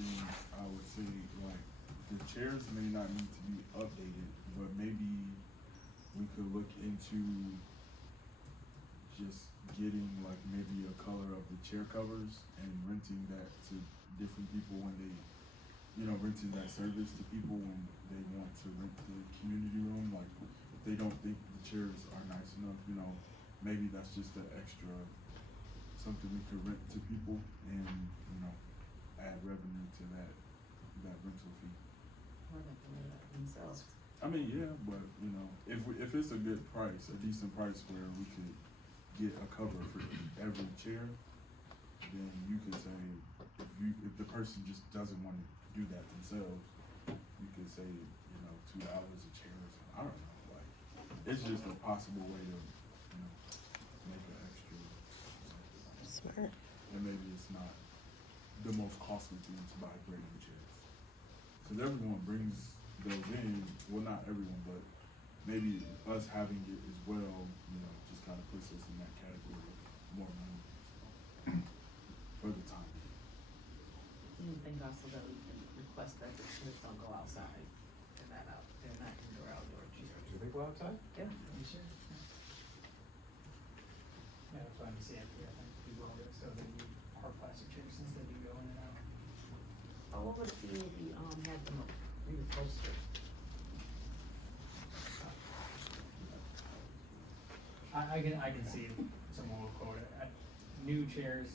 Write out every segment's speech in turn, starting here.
thing I would say, like, the chairs may not need to be updated, but maybe we could look into just getting like maybe a color of the chair covers and renting that to different people when they, renting that service to people when they want to rent the community room. Like, if they don't think the chairs are nice enough, maybe that's just an extra, something we could rent to people and, add revenue to that rental fee. Or they can do that themselves. I mean, yeah, but if it's a good price, a decent price where we could get a cover for every chair, then you could say, if the person just doesn't want to do that themselves, you could say, $2 a chair or something. I don't know, like, it's just a possible way to, make an extra. Smart. And maybe it's not the most costly thing to buy brand new chairs. Because everyone brings those in, well, not everyone, but maybe us having it as well, just kind of puts us in that category of more money for the time being. Do you think also that we can request that the chairs don't go outside? They're not indoor outdoor chairs. Do they go outside? Yeah, you sure? Yeah, that's why I'm saying, I think people are still gonna need hard plastic chairs instead of go in and out. Oh, what would it be if you, had them reupholstered? I can see someone will quote it, new chairs,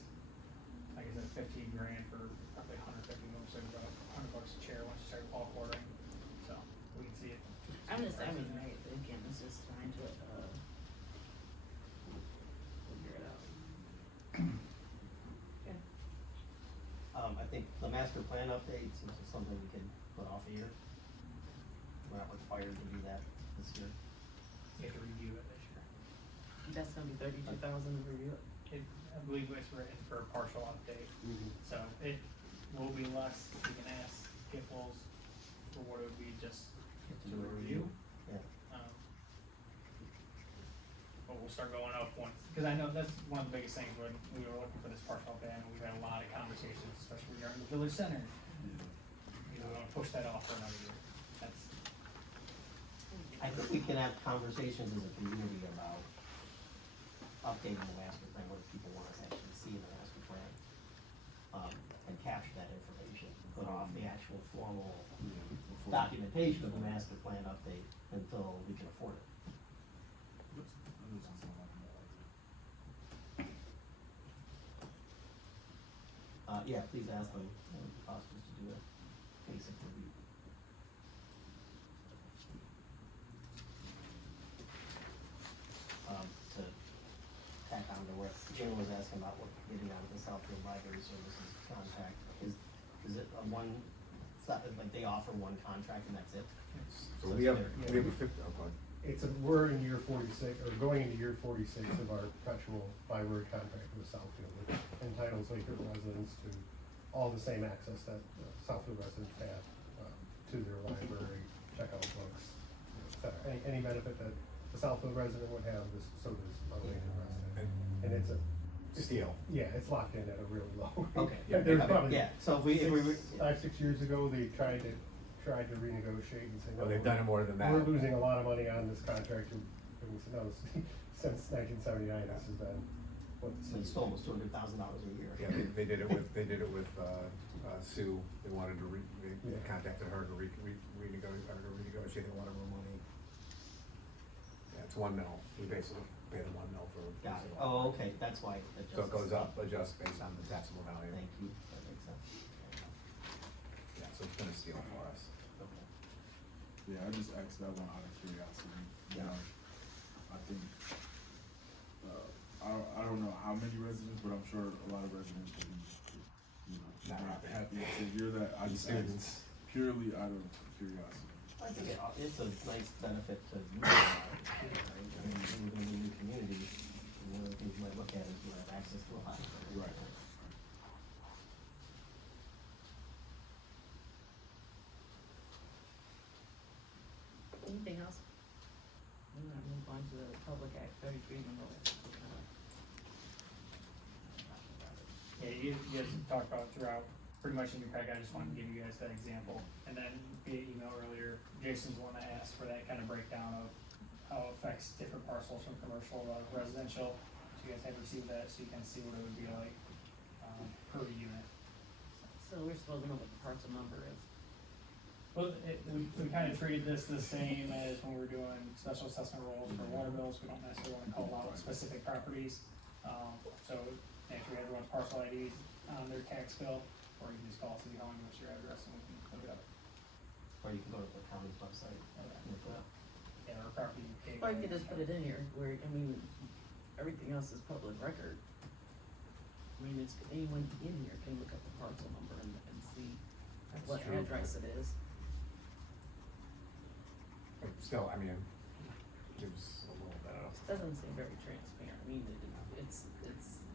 like I said, $15,000 for roughly 150, so about $100 a chair once you start all quartering, so we can see it. Right, again, it's just trying to, figure it out. Yeah. I think the master plan update seems like something we can put off a year. We're not required to do that this year. You have to review it this year. That's gonna be 32,000 to review it. I believe it's written for a partial update, so it will be less, we can ask Giffords for what it would be just to Do a review. Yeah. But we'll start going up once, because I know that's one of the biggest things when we were looking for this partial update, and we've had a lot of conversations, especially during the village center. We don't wanna push that off for another year, that's, I think we can have conversations as a community about updating the master plan, what people want us to actually see in the master plan. And capture that information, put off the actual formal documentation of the master plan update until we can afford it. Yeah, please ask them, us just to do a basic review. To tack on to what Jim was asking about, what getting out of the Southfield Library Services contract, is it a one, it's not, like they offer one contract and that's it? So So we it's have either- a 50, oh, go ahead. We're in year 46, or going into year 46 of our perpetual library contract with Southfield, which entitles Lathrup residents to all the same access that Southfield residents have to their library, check out books, et cetera. Any benefit that the Southfield resident would have, so does a Lathrup resident. And it's a Steel. Yeah, it's locked in at a really low rate. Okay, There's probably yeah, so if we 5-6 years ago, they tried to renegotiate and say, Oh, no, they've done it more than that. we're losing a lot of money on this contract, and we said, no, since 1979, this has been what the so it's city. almost $200,000 a year. Yeah, they did it with Sue. They wanted to they contacted her to renegotiate a lot of her money. Yeah, it's $1 million. We basically pay them $1 million for. Got it. Oh, okay, that's why it So it goes adjusts. adjusts based on the taxable value. Thank you, that makes sense. Yeah, so it's been a steal for us. Okay. Yeah, I just asked that one out of curiosity. I think, I don't know how many residents, but I'm sure a lot of residents would be, Not not happy. happy to hear that. I just Students. asked purely out of curiosity. I think it's a nice benefit to you, right? I mean, moving into a new community, one of the things you might look at is you have access to a library. Right. Anything else? We're gonna move on to the Public Act 33 number. yeah, you guys talked about throughout pretty much in your pack, I just wanted to give you guys that example. And then via email earlier, Jason's the one that asked for that kind of breakdown of how it affects different parcels from commercial to residential. So you guys have received that, so you can see what it would be like, per unit. So we're supposed to know what the parcel number is. Well, we kind of treated this the same as when we were doing special assessment rolls for water bills. We don't necessarily want to call out specific properties. So actually everyone's parcel IDs on their tax bill, or you can just call City Hall and give us your address and we can look it up. Or you can go to the county's website. Look it up. Yeah, or property. Or you could just put it in here where, I mean, everything else is public record. I mean, it's, anyone in here can look up the parcel number and see what true. address it is. But still, I mean, it gives a little bit of. It doesn't seem very transparent. I mean, it's,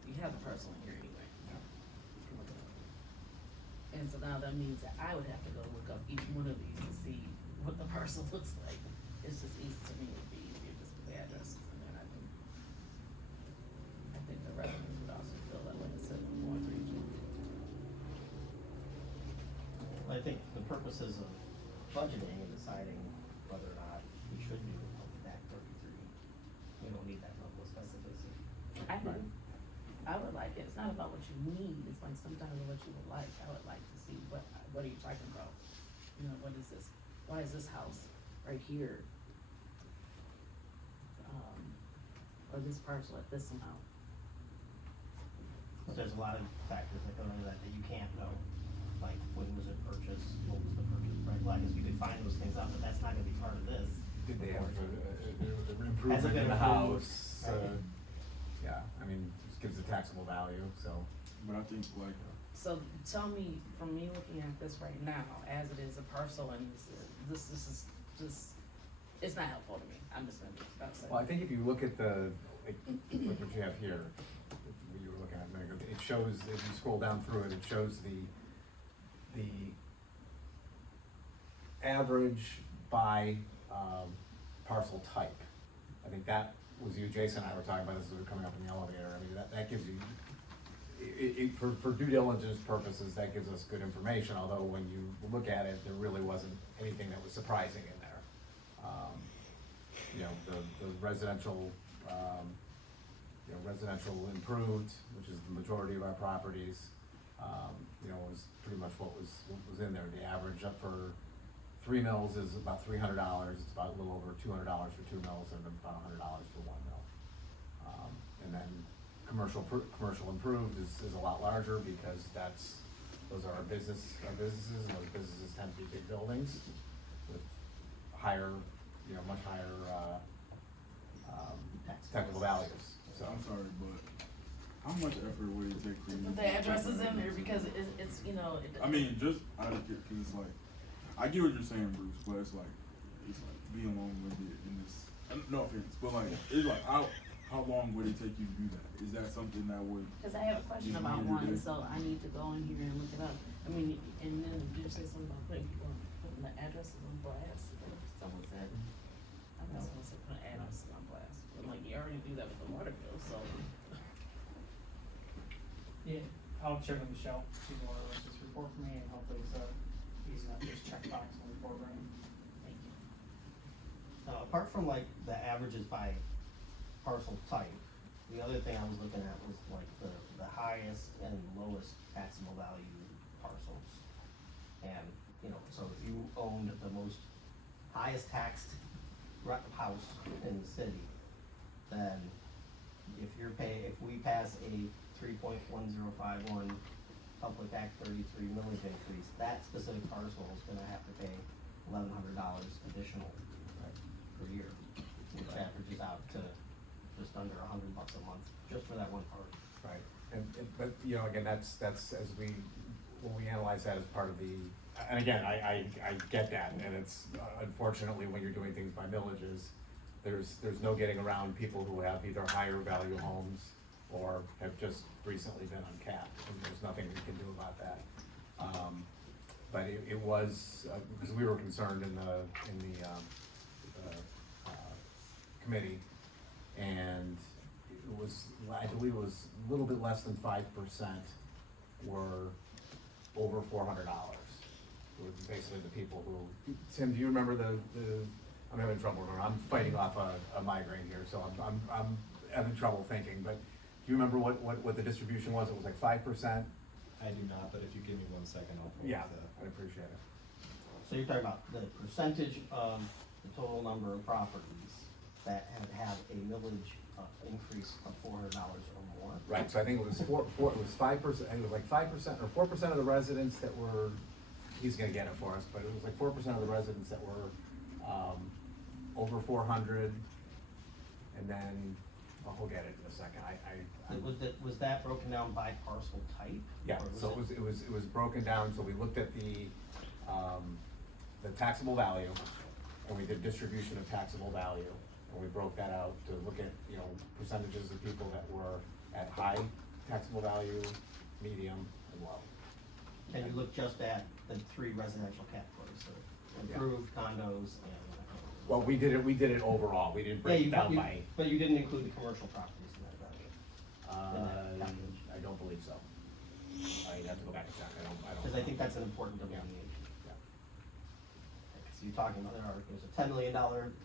you have the parcel in here anyway. You can look it up. And so now that means that I would have to go look up each one of these to see what the parcel looks like. It's just easy to me, it'd be easier just with the addresses and then I think the residents would also feel that way instead of going through each one. I think for the purposes of budgeting and deciding whether or not we should do Act 33, we don't need that level of specificity. I do. I would like it. It's not about what you need. It's like sometimes what you would like. I would like to see what are you talking about? You know, what is this? Why is this house right here? Or this parcel at this amount? But there's a lot of factors that go into that that you can't know, like when was it purchased, what was the purchase price, well, I guess you could find those things out, but that's not gonna be part of this. Did they have Has it improvement been in the improved? house? Right. Yeah, I mean, just gives a taxable value, so. But I think like, So tell me, from me looking at this right now, as it is a parcel and this is just, it's not helpful to me. I'm just gonna be about to say. Well, I think if you look at the, like what you have here, what you were looking at a minute ago, it shows, if you scroll down through it, it shows the average by, parcel type. I think that was you, Jason and I were talking about this as we were coming up in the elevator. I mean, that gives you, for due diligence purposes, that gives us good information, although when you look at it, there really wasn't anything that was surprising in there. You know, the residential, residential improved, which is the majority of our properties, was pretty much what was in there. The average up for 3 mills is about $300, it's about a little over $200 for 2 mills, and about $100 for 1 mill. And then commercial improved is a lot larger because those are our businesses, and those businesses tend to be big buildings with higher, much higher, technical values, so. I'm sorry, but how much effort would it take for you? Put the addresses in there because it's, I mean, just out of it, cause it's like, I get what you're saying, Bruce, but it's like being long-winded in this, no offense, but like, it's like, how long would it take you to do that? Is that something that would? Cause I have a question Yeah, about you one, did. so I need to go in here and look it up. I mean, and then did you say something about putting the addresses on blast? Is that what someone said? I know someone said put addresses on blast, but like, you already do that with the water bill, so. Yeah, I'll check with Michelle, she's the one who runs this report for me, and hopefully it's, easy enough, just check box on the report, right? Thank you. Apart from like the averages by parcel type, the other thing I was looking at was like the highest and lowest taxable value parcels. And, so if you owned the most highest taxed house in the city, then if we pass a 3.1051 Public Act 33 millage increase, that specific parcel is gonna have to pay $1,100 additional per year, which averages out to just under $100 a month, just for that one part. Right, but, again, that's when we analyze that as part of the, and again, I get that, and it's, unfortunately, when you're doing things by villages, there's no getting around people who have either higher value homes or have just recently been uncapped, and there's nothing we can do about that. But it was, because we were concerned in the committee, and it was, I believe it was a little bit less than 5% were over $400. Were basically the people who, Tim, do you remember I'm having trouble remembering, I'm fighting off a migraine here, so I'm having trouble thinking, but do you remember what the distribution was? It was like 5%? I do not, but if you give me 1 second, I'll pull Yeah, up the. I'd appreciate it. So you're talking about the percentage of the total number of properties that have a millage increase of $400 or more? Right, so I think it was it was 5%, I think it was like 5% or 4% of the residents that were, he's gonna get it for us, but it was like 4% of the residents that were, over 400, and then, we'll get it in a second, Was that broken down by parcel type? yeah, Or so it was broken down, so we looked at the taxable value, and we did distribution of taxable value, and we broke that out to look at, percentages of people that were at high taxable value, medium, and low. And you look just at the 3 residential categories, so improved condos and. Well, we did it overall, we didn't break it down by, But you didn't include the commercial properties in that value? I don't believe so. I'd have to go back and check, I don't. Because I think that's an important delineation. Yeah. So you're talking about, there's a $10 million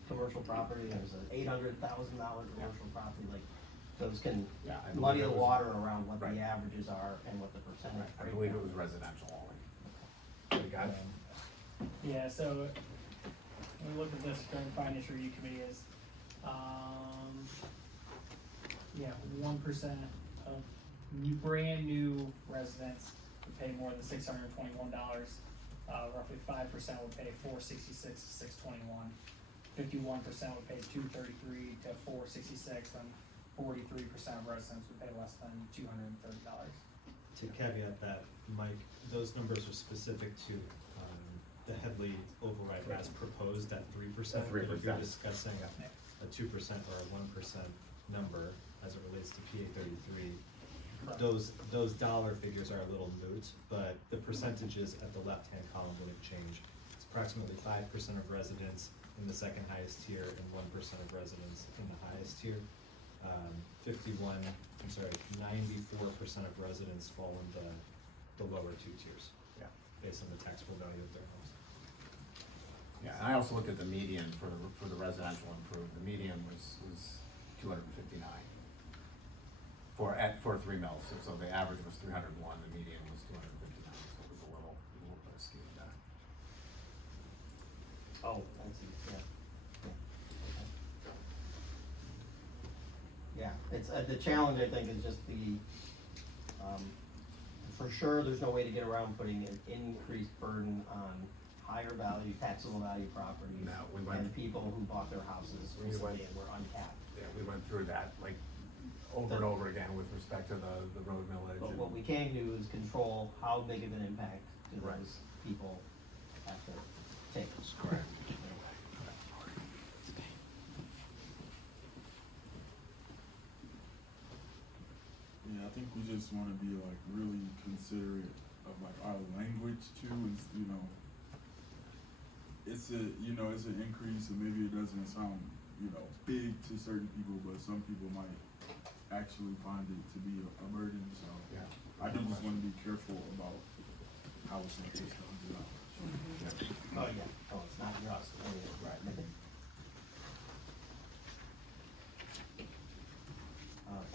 commercial property, there's an $800,000 commercial property, like, those can Yeah, I believe muddy it the was- water around what right. the averages are and what the percentage. I believe it was residential only. You got it? Yeah, so when we looked at this during Finance Review Committee is, 1% of brand new residents would pay more than $621. Roughly 5% would pay $466 to $621. 51% would pay $233 to $466, and 43% of residents would pay less than $230. To caveat that, Mike, those numbers are specific to, the Headley override as proposed at 3%. At But if you're 3%. discussing a 2% or a 1% number as it relates to PA 33, those dollar figures are a little moot, but the percentages at the left-hand column wouldn't change. It's approximately 5% of residents in the second highest tier and 1% of residents in the highest tier. 94% of residents fall in the lower 2 tiers, Yeah. based on the taxable value of their homes. Yeah, and I also looked at the median for the residential improved, the median was 259. For 3 mills, so the average was 301, the median was 259, so it was a little bit skewed there. Oh, I see, yeah. Yeah, it's, the challenge, I think, is just for sure, there's no way to get around putting an increased burden on higher value, taxable value properties. No, we went- and people who bought their houses We recently went- and were uncapped. Yeah, we went through that, like, over and over again with respect to the road millage. But and- what we can do is control how big of an impact do Right. those people have to take. Correct. Yeah, I think we just wanna be like really considerate of like our language too, is, it's an increase and maybe it doesn't sound, big to certain people, but some people might actually find it to be a burden, so. Yeah. I do just wanna be careful about how it's comes out. Oh, yeah, oh, it's not just, right.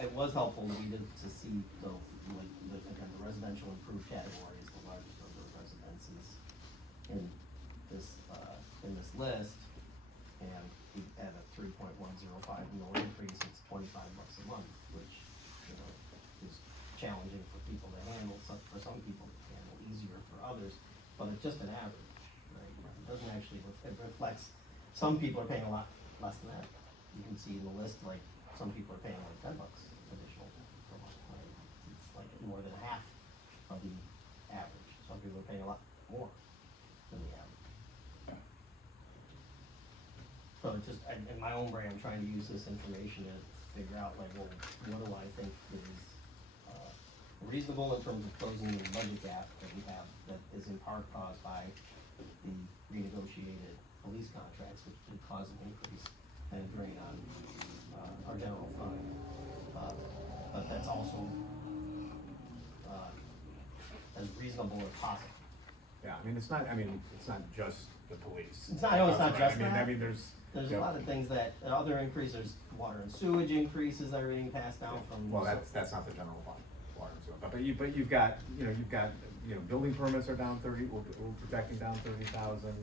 It was helpful that we did to see the residential improved category is the largest number of residences in this list. And we had a 3.105 mil increase, it's $25 a month, which, is challenging for people to handle, for some people to handle, easier for others, but it's just an average, right? It doesn't actually, it reflects, some people are paying a lot less than that. You can see in the list, like, some people are paying like $10 additional per month, right? It's like more than half of the average. Some people are paying a lot more than the average. So it's just, in my own brain, I'm trying to use this information to figure out like, well, what do I think is, reasonable in terms of closing the budget gap that we have that is in part caused by the renegotiated police contracts, which did cause an increase and drain on, our general fund. But that's also as reasonable as possible. Yeah, I mean, it's not just the police. It's not- I know it's not just I that. mean, there's. There's you a know, lot of things that, other increases, water and sewage increases that are being passed down from. Well, that's not the general fund, water and sewer, but you've got, building permits are down we're projecting down 30,000.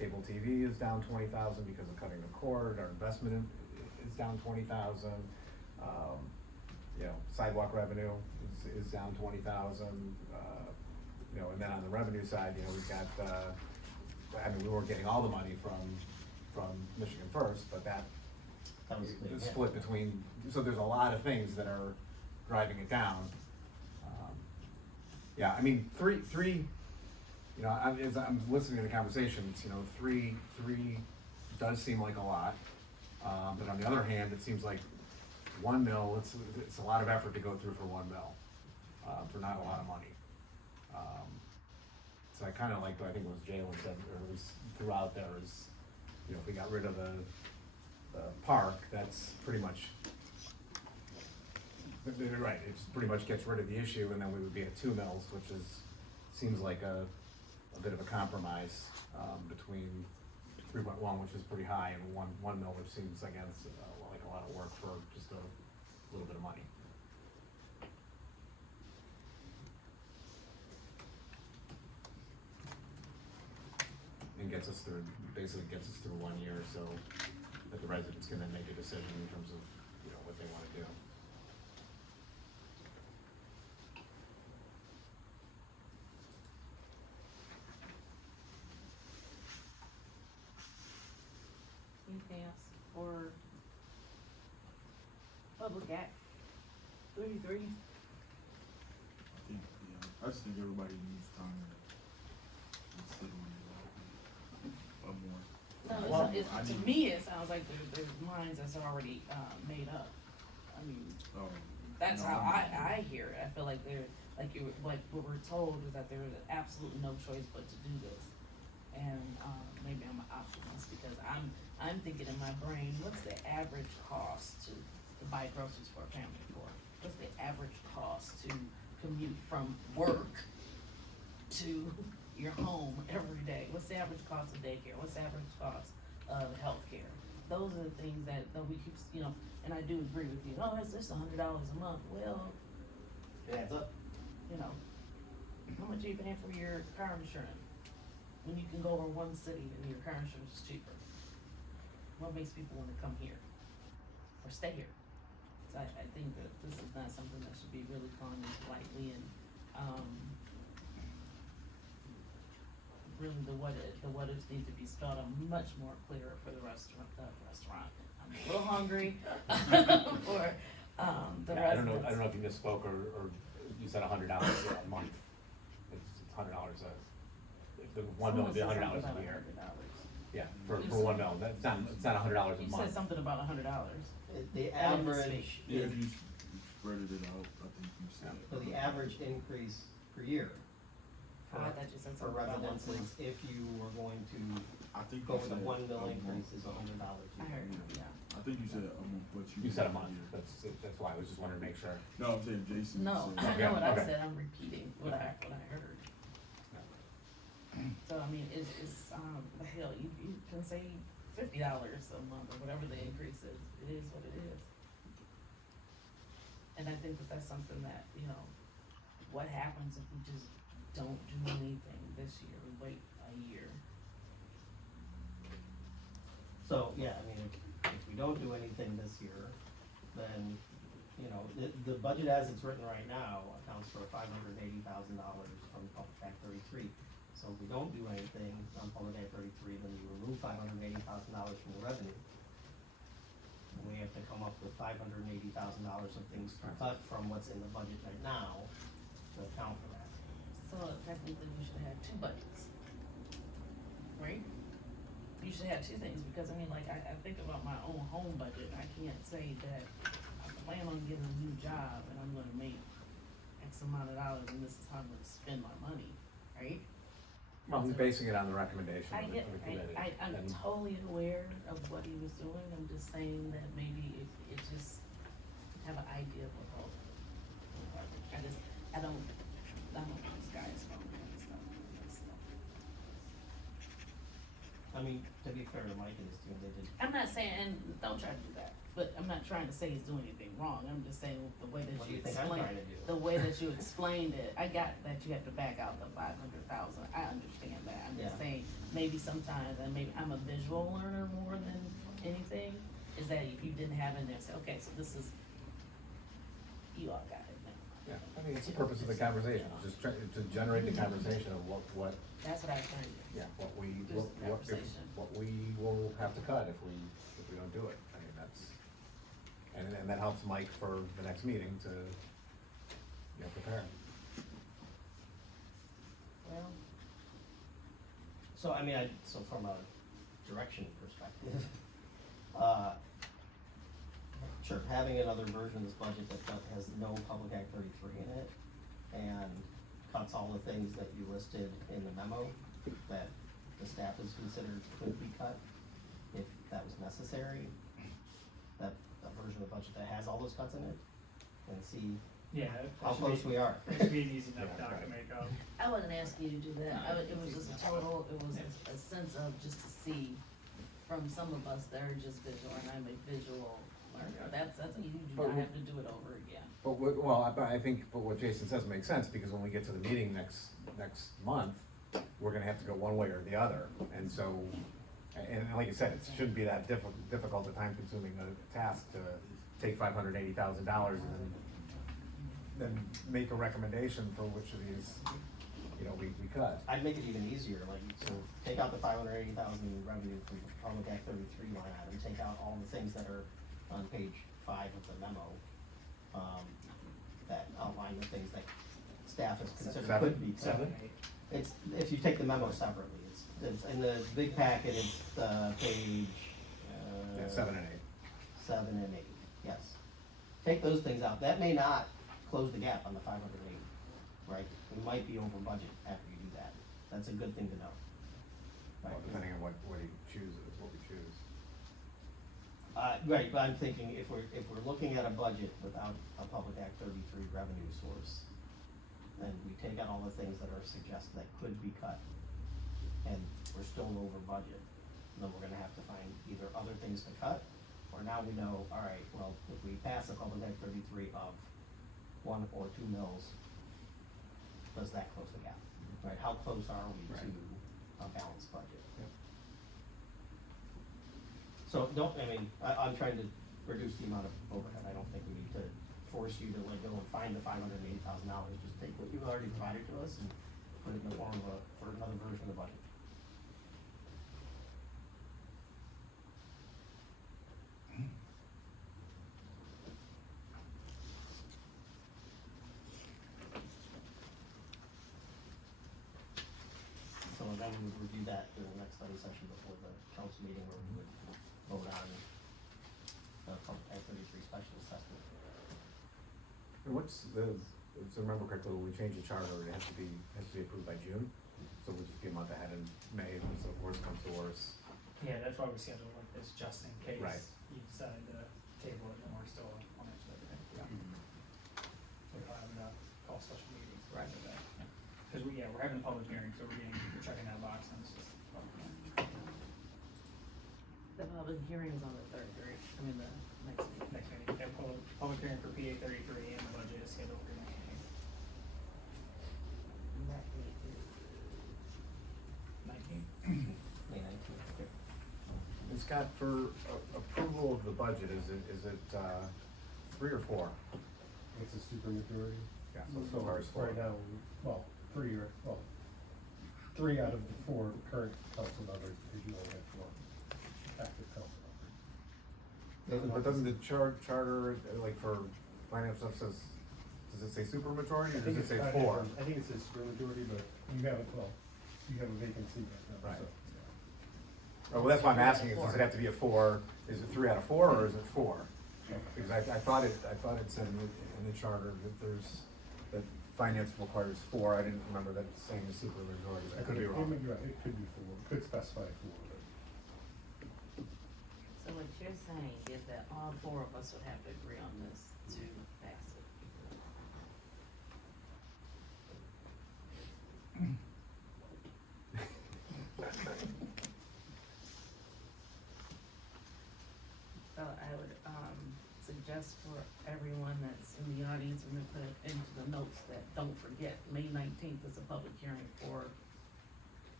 Cable TV is down 20,000 because of cutting the cord, our investment is down 20,000. Sidewalk revenue is down 20,000, and then on the revenue side, we've got, we weren't getting all the money from Michigan First, but that That was is big, yeah. split between, so there's a lot of things that are driving it down. Yeah, I mean, three, as I'm listening to the conversations, three does seem like a lot. But on the other hand, it seems like 1 mil, it's a lot of effort to go through for 1 mil, for not a lot of money. So I kinda like what I think it was Jaylen said, or at least threw out there is, if we got rid of the park, that's pretty much, you're right, it pretty much gets rid of the issue, and then we would be at 2 mils, which seems like a bit of a compromise, between 3.1, which is pretty high, and 1 mil, which seems, again, it's like a lot of work for just a little bit of money. And basically gets us through 1 year, so that the residents can then make a decision in terms of, what they wanna do. Anything else for Public Act 33? I just think everybody needs time to sit on it more. No, to me, it sounds like there's minds that's already, made up. I mean, that's how I hear it. I feel like like what we're told is that there is absolutely no choice but to do this. And, maybe I'm an optimist because I'm thinking in my brain, what's the average cost to buy groceries for a family of 4? What's the average cost to commute from work to your home every day? What's the average cost of daycare? What's the average cost of healthcare? Those are the things that we keep, and I do agree with you. Oh, it's just $100 a month. Well, It adds up. how much are you paying for your car insurance? When you can go over one city and your car insurance is cheaper. What makes people wanna come here? Or stay here? So I think that this is not something that should be really gone into lightly and, really the what ifs need to be spelled out much more clearer for the restaurant. I'm a little hungry for, the Yeah, residents. I don't know if you misspoke or you said $100 a month. It's $100 the 1 mil would be $100 a year. Yeah, for You 1 said- mil, it's not $100 a You month. said something about $100. The I didn't average, Yeah, if you spread it out, I think you said. so the average increase per year Oh, I thought you said for something about residents is 140. if you were going to I think go you with a said 1 mil a month. increase is $100 a I year. heard you, yeah. I think you said a month, but You said a said month, year. that's why I was just wanting to make sure. No, I'm saying Jason No, said. I know what I Okay. said, I'm repeating what I heard. So, I mean, it's, hell, you can say $50 a month or whatever the increase is, it is what it is. And I think that that's something that, what happens if we just don't do anything this year, we wait a year? So, yeah, I mean, if we don't do anything this year, then, the budget as it's written right now accounts for $580,000 from Public Act 33. So if we don't do anything on Public Act 33, then you remove $580,000 from the revenue. And we have to come up with $580,000 of things to cut from what's in the budget right now to account for that. So technically, we should have 2 budgets, right? You should have 2 things, because I mean, like, I think about my own home budget, I can't say that I plan on getting a new job and I'm gonna make X amount of dollars and this is how I'm gonna spend my money, right? Well, he's basing it on the recommendation I of the get, committee. I'm and- totally aware of what he was doing, I'm just saying that maybe it just have an idea of what all. I don't know these guys. I mean, to be fair to Mike and his team, they did, I'm not saying, and don't try to do that, but I'm not trying to say he's doing anything wrong, I'm just saying the way that what do you you think I'm explained, trying to do? the way that you explained it, I got that you have to back out the 500,000, I understand that, I'm just Yeah. saying, maybe sometimes, and maybe I'm a visual learner more than anything, is that if you didn't have in there, say, okay, so this is, you all got it now. Yeah, I mean, it's the purpose of the conversation, just try to generate the conversation of what, That's what I was trying to do. yeah, what we, Just what we will have to cut if we don't do it. I mean, that's, and that helps Mike for the next meeting to, prepare. Well, So, I mean, so from a direction perspective, sure, having another version of this budget that has no Public Act 33 in it and cuts all the things that you listed in the memo that the staff has considered could be cut if that was necessary, that a version of the budget that has all those cuts in it, and see Yeah, how close we are. It should be an easy enough Yeah, doc to right. make up. I wasn't asking you to do that, it was just a total, it was a sense of just to see from some of us that are just visual, and I'm a visual learner, that's, you do not have to do it over again. But I think, what Jason says makes sense, because when we get to the meeting next month, we're gonna have to go one way or the other, and so, and like you said, it shouldn't be that difficult, a time-consuming task to take $580,000 and then make a recommendation for which of these, we cut. I'd make it even easier, like, so take out the 580,000 revenue from Public Act 33 line item, take out all the things that are on page 5 of the memo, that outline the things that staff has considered could be cut. 7? It's, if you take the memo separately, it's in the big packet, it's, page, Yeah, 7 and 8. 7 and 8, yes. Take those things out, that may not close the gap on the 580, right? We might be over budget after you do that, that's a good thing to know. Right, Well, depending on what he chooses, what we choose. Right, but I'm thinking if we're looking at a budget without a Public Act 33 revenue source, then we take out all the things that are suggested that could be cut, and we're still over budget, then we're gonna have to find either other things to cut, or now we know, all right, well, if we pass a Public Act 33 of 1 or 2 mills, does that close the gap? Right, how close are we Right. to a balanced budget? Yep. So I'm trying to reduce the amount of overhead, I don't think we need to force you to go and find the $580,000, just take what you've already provided to us and put it in the form of for another version of the budget. So then we would review that in the next study session before the council meeting where we would vote on the Public Act 33 special assessment. And what's if I remember correctly, when we change the charter, it has to be approved by June, so we'll just be a month ahead in May, when the worst comes to worst. Yeah, that's why we schedule like this, just in case Right. you decide to table it and we're still on it, so Yeah. we're having to call special meetings. Right. Cause we're having a public hearing, so we're checking that box and it's just. The public hearing is on the third, right, I mean, the next meeting. Next meeting, yeah, public hearing for PA 33 and the budget is scheduled for next meeting. And that date is 19th. May 19th, okay. And Scott, for approval of the budget, is it 3 or 4? It's a supermajority. Yeah, So far as 4. right now, well, 3 out of the 4 current council members, because you only have 4 active council members. But doesn't the charter, like for finance stuff says, does it say supermajority or does it say 4? I think it says supermajority, but you have you have a vacancy right now, Right. so. Oh, well, that's why I'm asking, does it have to be a 4, is it 3 out of 4 or is it 4? Because I thought it said in the charter that finance requires 4, I didn't remember that saying the supermajority, I could be wrong. You're right, it could be 4, it could specify 4, but. So what you're saying is that all 4 of us would have to agree on this to pass it. just for everyone that's in the audience, and then put it into the notes that, don't forget, May 19th is a public hearing for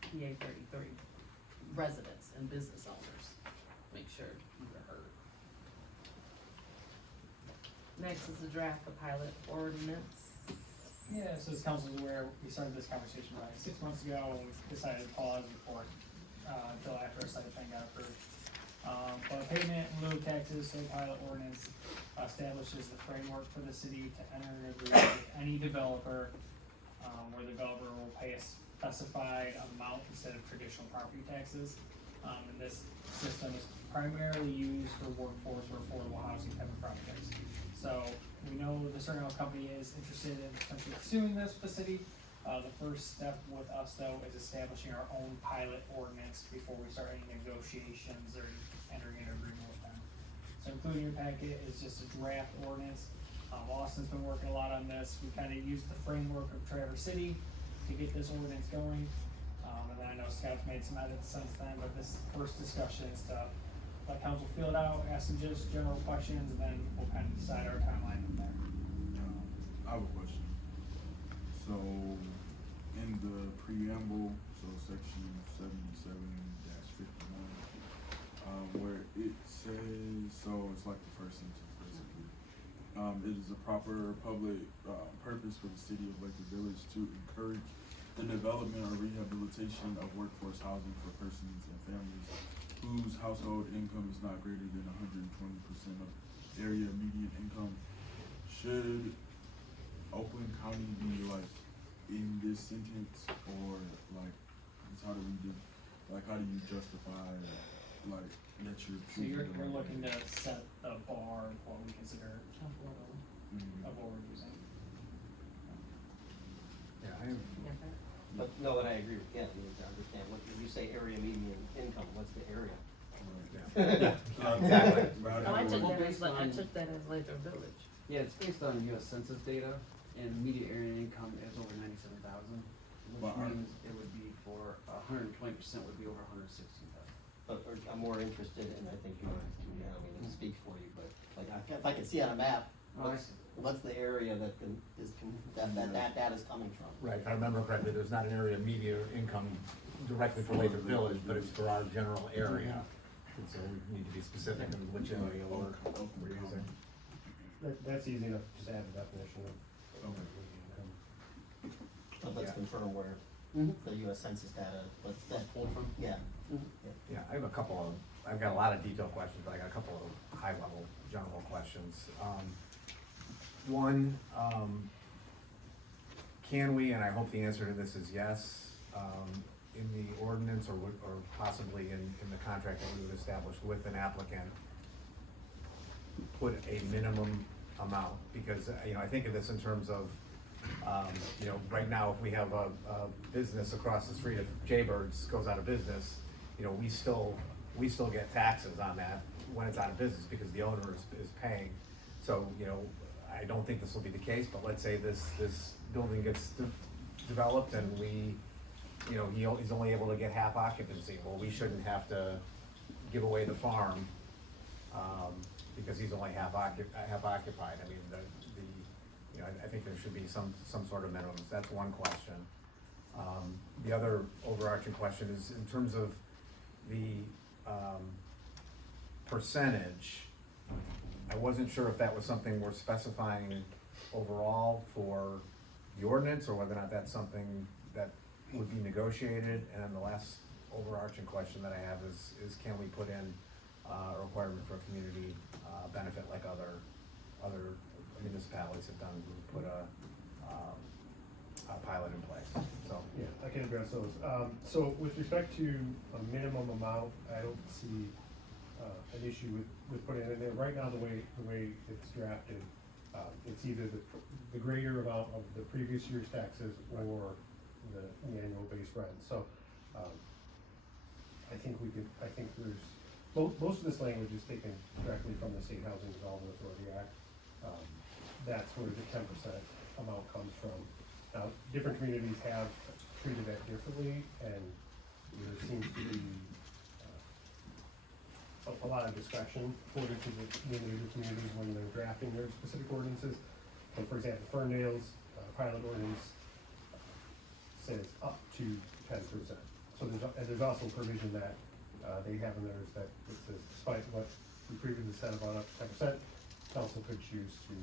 PA 33 residents and business owners. Make sure you are heard. Next is the draft of pilot ordinance. Yeah, so as council's aware, we started this conversation about 6 months ago, and we decided to pause before, until after our site plan got approved. But payment in lieu of taxes, so pilot ordinance establishes the framework for the city to enter an agreement with any developer, where the developer will pay a specified amount instead of traditional property taxes. And this system is primarily used for workforce or affordable housing type of projects. So we know the certain company is interested in potentially pursuing this for the city. The first step with us though is establishing our own pilot ordinance before we start any negotiations or entering an agreement with them. So including your packet is just a draft ordinance. Austin's been working a lot on this. We kind of used the framework of Traverse City to get this ordinance going. And then I know Scott's made some edits since then, but this first discussion is to let council fill it out, ask some just general questions, and then we'll kind of decide our timeline from there. I have a question. So, in the preamble, so section 77-51, where it says, so it's like the first sentence basically. It is a proper public purpose for the city of Lathrup Village to encourage the development or rehabilitation of workforce housing for persons and families whose household income is not greater than 120% of area median income. Should Oakland County be like in this sentence, or like, how do we do, like, how do you justify like that you're? So you're looking to set the bar of what we consider Mhm. of what we're using. Yeah, I am. But no, and I agree with Ken, you need to understand, what, when you say area median income, what's the area? Yeah, exactly. Oh, I took that as, Based I on- took that as Lathrup Village. Yeah, it's based on US Census data, and median area income is over 97,000, which But means it would be for 120% would be over 116,000. But I'm more interested in, I think you are too, I don't mean to speak for you, but like, if I could see on a map, Oh, I see. what's the area that that data's coming from? Right, if I remember correctly, there's not an area media income directly for Lathrup Village, but it's for our general area. And so we need to be specific in which area we're using. That's easy enough, just add a definition of Okay. median income. But let's Yeah. confirm where the US Census data, what's that pulled from? Yeah. Yeah, I have a couple of, I've got a lot of detailed questions, but I got a couple of high-level, general questions. One, can we, and I hope the answer to this is yes, in the ordinance or possibly in the contract that we would establish with an applicant, put a minimum amount? Because, I think of this in terms of, right now, if we have a business across the street, if Jaybirds goes out of business, we still get taxes on that when it's out of business because the owner is paying. So, I don't think this will be the case, but let's say this building gets developed and he's only able to get half occupancy. Well, we shouldn't have to give away the farm, because he's only half occupied. I mean, I think there should be some sort of minimums. That's one question. The other overarching question is in terms of the percentage. I wasn't sure if that was something we're specifying overall for the ordinance, or whether or not that's something that would be negotiated. And then the last overarching question that I have is can we put in a requirement for a community benefit like other municipalities have done, we put a pilot in place, so. Yeah, I can address those. So with respect to a minimum amount, I don't see an issue with putting it in there. Right now, the way it's drafted, it's either the greater amount of the previous year's taxes or the annual base rent. So I think there's, most of this language is taken directly from the State Housing Development Authority Act. That's where the 10% amount comes from. Now, different communities have treated that differently, and there seems to be a lot of discretion afforded to the individual communities when they're drafting their specific ordinances. So for example, Ferndale's pilot ordinance says up to 10%. So there's also a provision that they have in theirs that it says despite what we previously said about up to 10%, council could choose to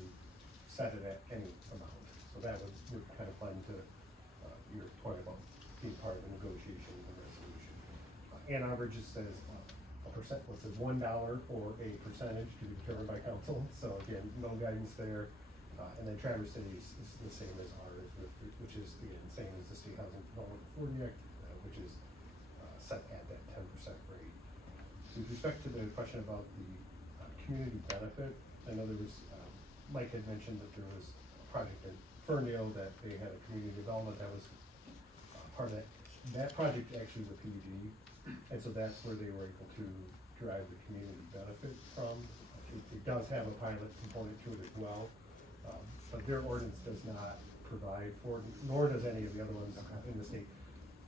set it at any amount. So that would kind of play into your point about being part of the negotiation and resolution. Ann Arbor just says a percent, well, it says $1 or a percentage to be determined by council. So again, no guidance there. And then Traverse City is the same as ours, which is again same as the State Housing Development Authority Act, which is set at that 10% rate. With respect to the question about the community benefit, I know there was Mike had mentioned that there was a project in Ferndale that they had a community development that was part of that. That project actually was a PUD, and so that's where they were able to derive the community benefit from. It does have a pilot component to it as well, but their ordinance does not provide for, nor does any of the other ones in the state,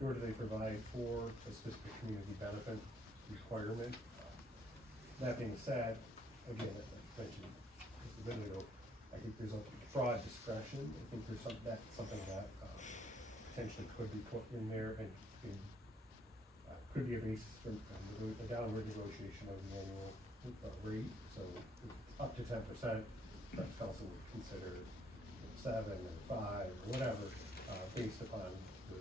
nor do they provide for a specific community benefit requirement. That being said, again, as I mentioned just a minute ago, I think there's a broad discretion. I think there's that's something that potentially could be put in there and could be a basis for a downward negotiation of the annual rate. So up to 10%, perhaps council would consider 7 or 5 or whatever, based upon the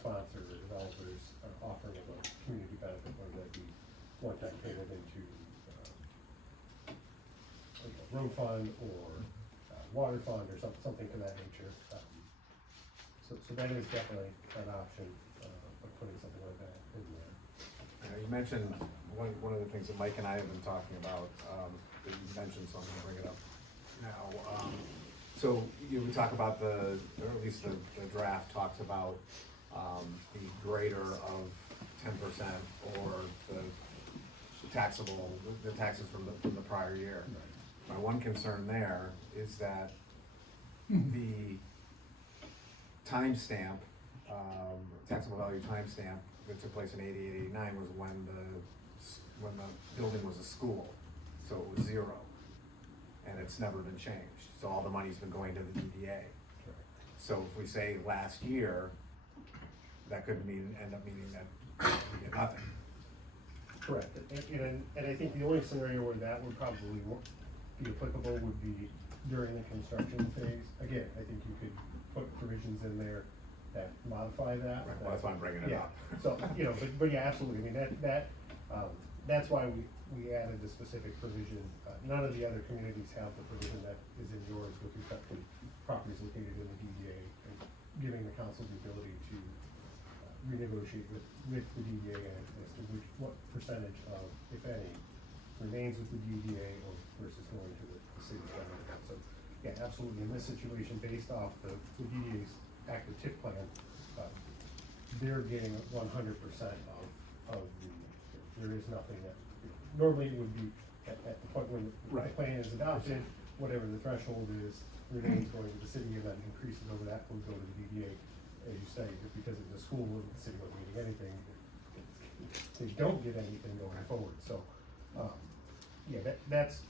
sponsor or developers offering of a community benefit, whether that be one-time payment into road fund or water fund or something to that nature. So that is definitely an option of putting something like that in there. You mentioned one of the things that Mike and I have been talking about, that you mentioned, so I'm gonna bring it up now. So we talk about or at least the draft talks about the greater of 10% or the taxes from the prior year. My one concern there is that the timestamp, taxable value timestamp that took place in 88, 89 was when the building was a school, so it was 0, and it's never been changed. So all the money's been going to the DDA. So if we say last year, that could end up meaning that we get nothing. Correct, and I think the only scenario where that would probably be applicable would be during the construction phase. Again, I think you could put provisions in there that modify that. Right, well, that's why I'm bringing it up. So, but yeah, absolutely, I mean, that's why we added the specific provision. None of the other communities have the provision that is in yours with respect to properties located in the DDA, and giving the council the ability to renegotiate with the DDA as to what percentage of, if any, remains with the DDA or versus going to the city's general account. So, yeah, absolutely, in this situation, based off the DDA's active TIF plan, they're getting 100% of there is nothing that, normally it would be at the point when the plan is adopted, whatever the threshold is, remains going to the city, and then increases over that would go to the DDA. As you say, because it's a school, and the city wasn't getting anything, they don't get anything going forward. So, yeah, that's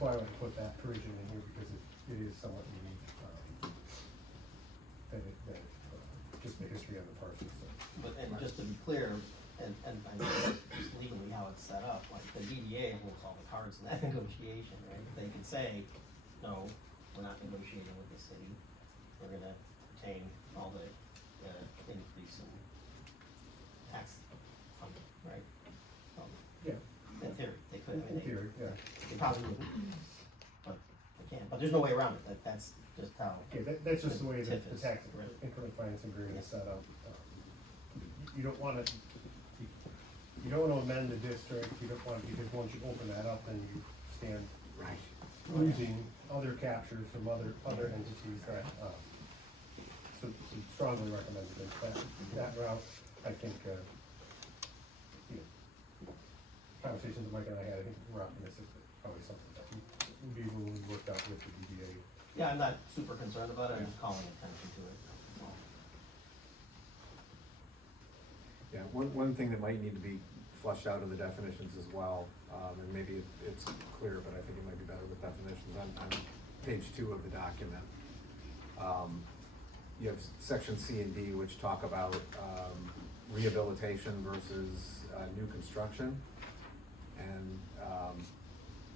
why I would put that provision in here, because it is somewhat unique, just the history of the parcel. So. But, and just to be clear, and I know just legally how it's set up, like the DDA holds all the cards in that negotiation, right? They can say, no, we're not negotiating with the city, we're gonna retain all the increase in tax funding, right? Yeah. In theory, they could, I mean, In theory, yeah. they probably wouldn't, but they can, but there's no way around it, that's just how. Yeah, that's just the way that TIF the is tax written. increment financing agreement is set up. You don't wanna amend the district, because once you open that up, then you stand losing other captures from other entities that, so strongly recommend that route. I think, conversations that Mike and I had, I think we're optimistic that probably something that would be able to be worked out with the DDA. Yeah, I'm not super concerned about it, I'm just calling attention to it, that's all. Yeah, one thing that might need to be flushed out in the definitions as well, and maybe it's clear, but I think it might be better with definitions on page 2 of the document. You have section C and D, which talk about, rehabilitation versus, new construction. And,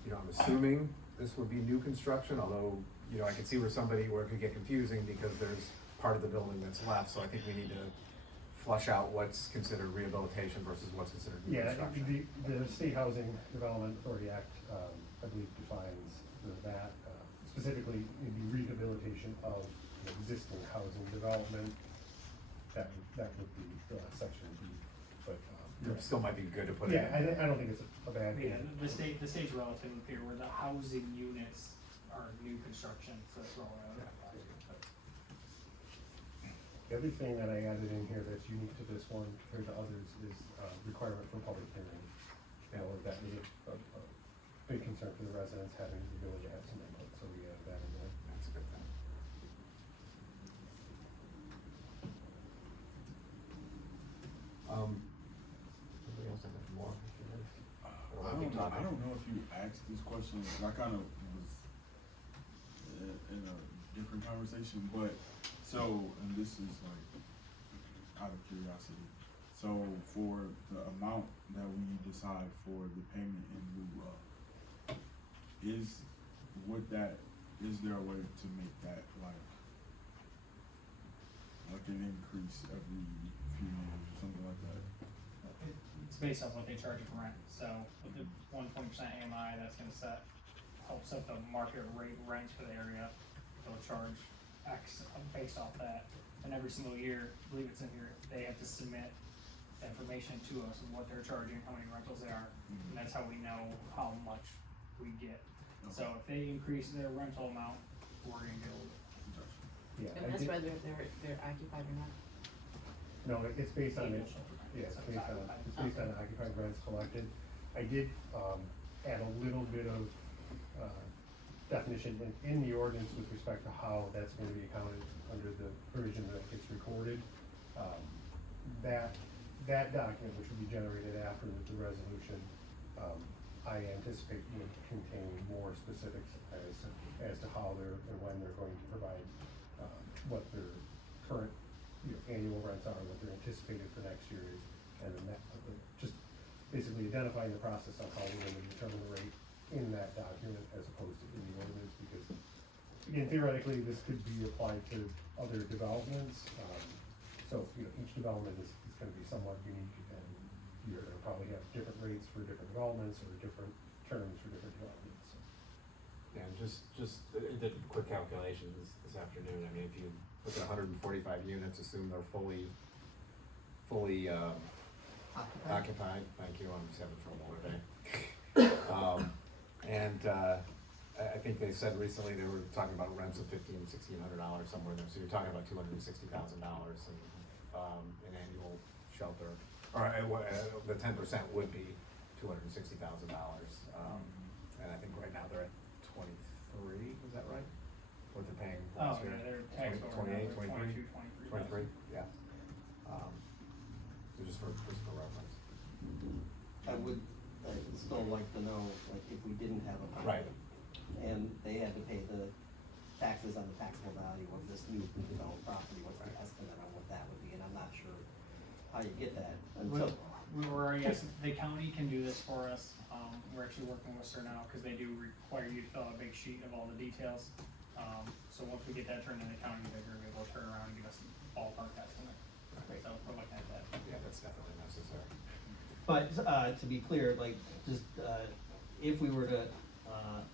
I'm assuming this would be new construction, although, I can see where it could get confusing because there's part of the building that's left, so I think we need to flush out what's considered rehabilitation versus what's considered new Yeah, construction. the State Housing Development Authority Act, I believe defines that, specifically in the rehabilitation of an existing housing development. That would be section B, but, It still might be good to put it yeah, in. I don't think it's a bad thing. Yeah, the state's relatively clear where the housing units are new construction, so that's all I would apply to, but. Everything that I added in here that's unique to this one compared to others is, requirement for public hearing. That is a big concern for the residents, having the ability to have some input, so we added that in there. That's a good thing. Anybody else have any more? I don't know if you asked this question, 'cause I kind of was in a different conversation, but, and this is like, out of curiosity, so for the amount that we decide for the payment in lieu of, is there a way to make that like an increase every few years or something like that? It's based off what they charge for rent, so with the 120% AMI, that's gonna help set the market rate rent for the area. They'll charge X based off that, and every single year, I believe it's in here, they have to submit information to us of what they're charging, how many rentals they are, and that's how we know how much we get. So if they increase their rental amount, we're gonna get a little bit. Yeah, And that's whether they're occupied or not. no, it's based on, Able shelter. yeah, it's So based on, occupied. it's based on occupied rents collected. I did, add a little bit of, definition in the ordinance with respect to how that's going to be accounted under the provision that gets recorded. That document, which will be generated after the resolution, I anticipate would contain more specifics as to how they're, and when they're going to provide, what their current, annual rents are, what they're anticipated for next year is, and then just basically identifying the process on how we're gonna determine the rate in that document as opposed to in the ordinance, because, again, theoretically, this could be applied to other developments. So, each development is gonna be somewhat unique, and you're gonna probably have different rates for different developments or different terms for different developments. So. Yeah, and just did a quick calculation this afternoon. I mean, if you look at 145 units, assume they're fully occupied. Thank you, I'm just having trouble today. I think they said recently they were talking about rents of $1,500–1,600 somewhere in there, so you're talking about $260,000 in annual shelter, or the 10% would be $260,000. And I think right now they're at 23, is that right? What they're paying Oh, last year? yeah, they're tax 28, 22, 23, 23. yeah. So just for reference. I would still like to know, like, if we didn't have a pilot. Right. And they had to pay the taxes on the taxable value of this new developed property, what's the estimate on what that would be, and I'm not sure how you get that until. Yes, the county can do this for us. We're actually working with her now, cause they do require you to fill out a big sheet of all the details. So once we get that turned in the county, they're gonna be able to turn around and give us a ballpark estimate. So we're looking at that. Yeah, that's definitely necessary. But, to be clear, like, just, if we were to,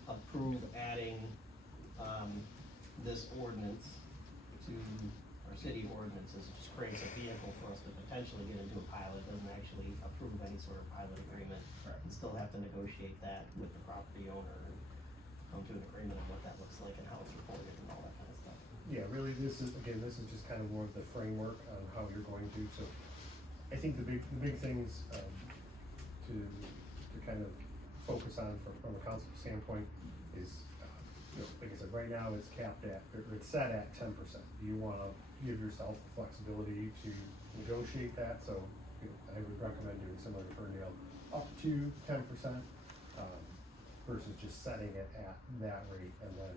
approve adding, this ordinance to our city ordinances, it just creates a vehicle for us to potentially get into a pilot, doesn't actually approve any sort of pilot agreement. Correct. And still have to negotiate that with the property owner and come to an agreement on what that looks like and how it's reported and all that kind of stuff. Yeah, really, this is just kind of more of the framework on how you're going to, so I think the big things, to kind of focus on from a council standpoint is, like I said, right now it's capped at, or it's set at 10%. Do you wanna give yourself the flexibility to negotiate that, so I would recommend doing similar to Ferndale, up to 10%, versus just setting it at that rate, and then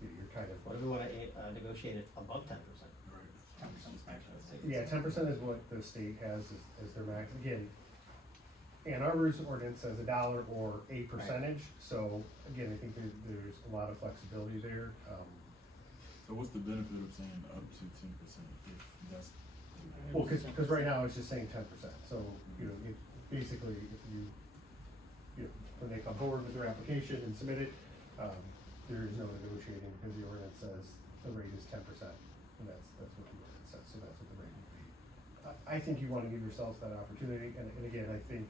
you're kind of. What if we wanna, negotiate it above 10%? Right. 10% is max for the state. Yeah, 10% is what the state has as their max, again, Ann Arbor's ordinance says $1 or a percentage, so again, I think there's a lot of flexibility there, So what's the benefit of saying up to 10% if that's, well, cause right now it's just saying 10%, so, it, basically, if you, when they come forward with their application and submit it, there is no negotiating, because the ordinance says the rate is 10%, and that's what the ordinance says, so that's what the rate would be. I think you wanna give yourselves that opportunity, and again, I think,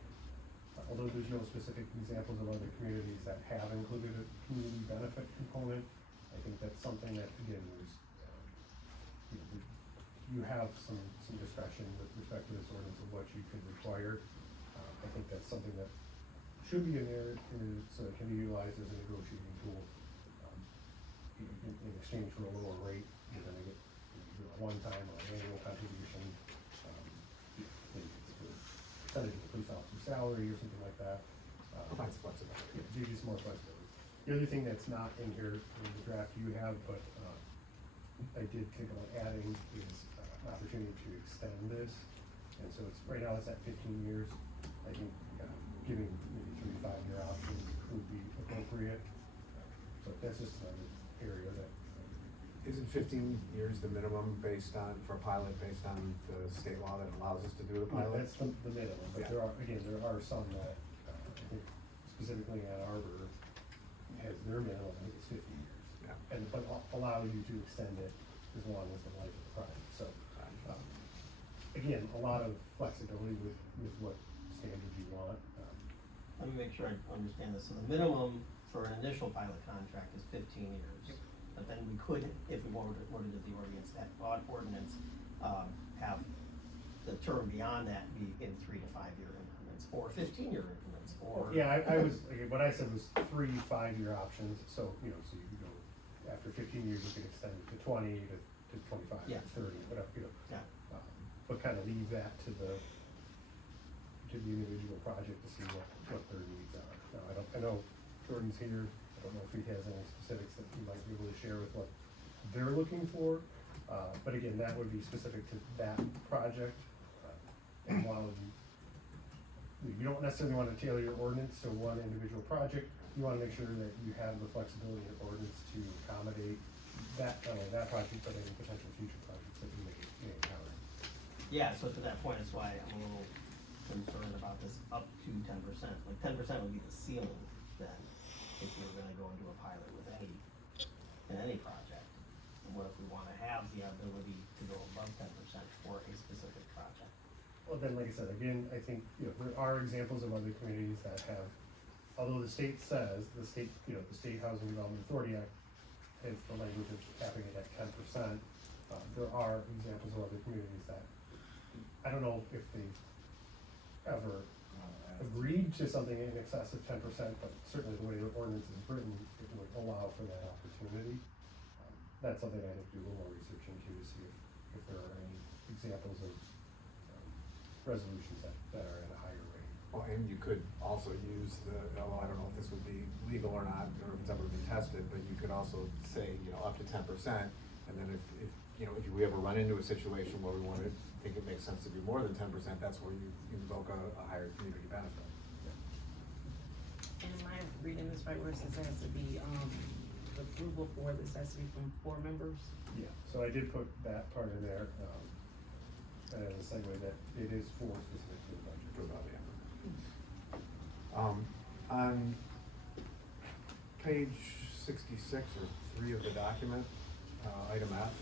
although there's no specific examples of other communities that have included a community benefit component, I think that's something that, again, there's, you have some discretion with respect to this ordinance of what you could require. I think that's something that should be in there, so it can be utilized as a negotiating tool. In exchange for a lower rate, you're gonna get either a one-time or an annual contribution, maybe it's for percentage of the police officer's salary or something like that. Provides flexibility. Yeah, gives you some more flexibility. The other thing that's not in here in the draft you have, but, I did think about adding is an opportunity to extend this. And so it's, right now it's at 15 years. I think, giving maybe 3 to 5 year options would be appropriate. So that's just another area that, Isn't 15 years the minimum based on, for a pilot, based on the state law that allows us to do the pilot? that's the minimum, but Yeah. there are some that, I think specifically Ann Arbor has their minimum, I think it's 50 years. Yeah. And, but allow you to extend it as long as the life of the project, so, again, a lot of flexibility with what standards you want. Let me make sure I understand this. So the minimum for an initial pilot contract is 15 years. Yep. But then we could, if we wanted to the ordinance, have the term beyond that be in 3 to 5 year increments, or 15-year increments, or. Yeah, I was, again, what I said was 3 5-year options, so, so you could go, after 15 years, you could extend it to 20, to 25, Yeah. to 30, whatever, Yeah. But kind of leave that to the individual project to see what their needs are. Now, I know Jordan's here, I don't know if he has any specifics that he might be able to share with what they're looking for, but again, that would be specific to that project. And while you don't necessarily want to tailor your ordinance to one individual project, you want to make sure that you have the flexibility in ordinance to accommodate that, not only that project, but any potential future projects that you may encounter. Yeah, so to that point, that's why I'm a little concerned about this up to 10%. Like 10% would be the ceiling then, if you were gonna go into a pilot with in any project. And what if we wanna have the ability to go above 10% for a specific project? Well, then, like I said, again, I think, there are examples of other communities that have, although the state says, the state Housing Development Authority Act has the language of capping it at 10%. There are examples of other communities that, I don't know if they've ever agreed to something in excess of 10%, but certainly the way the ordinance is written, it would allow for that opportunity. That's something I have to do a little more research into to see if there are any examples of resolutions that are at a higher rate. Well, and you could also use although I don't know if this would be legal or not, or if it's ever been tested, but you could also say, up to 10%, and then if we ever run into a situation where we think it makes sense to do more than 10%, that's where you invoke a higher community benefit. And am I reading this right where it says it has to be, the approval for this has to be from 4 members? Yeah, so I did put that part in there, and as a segue that it is for specific to the budget. For about, yeah. On page 66 or 3 of the document, item F,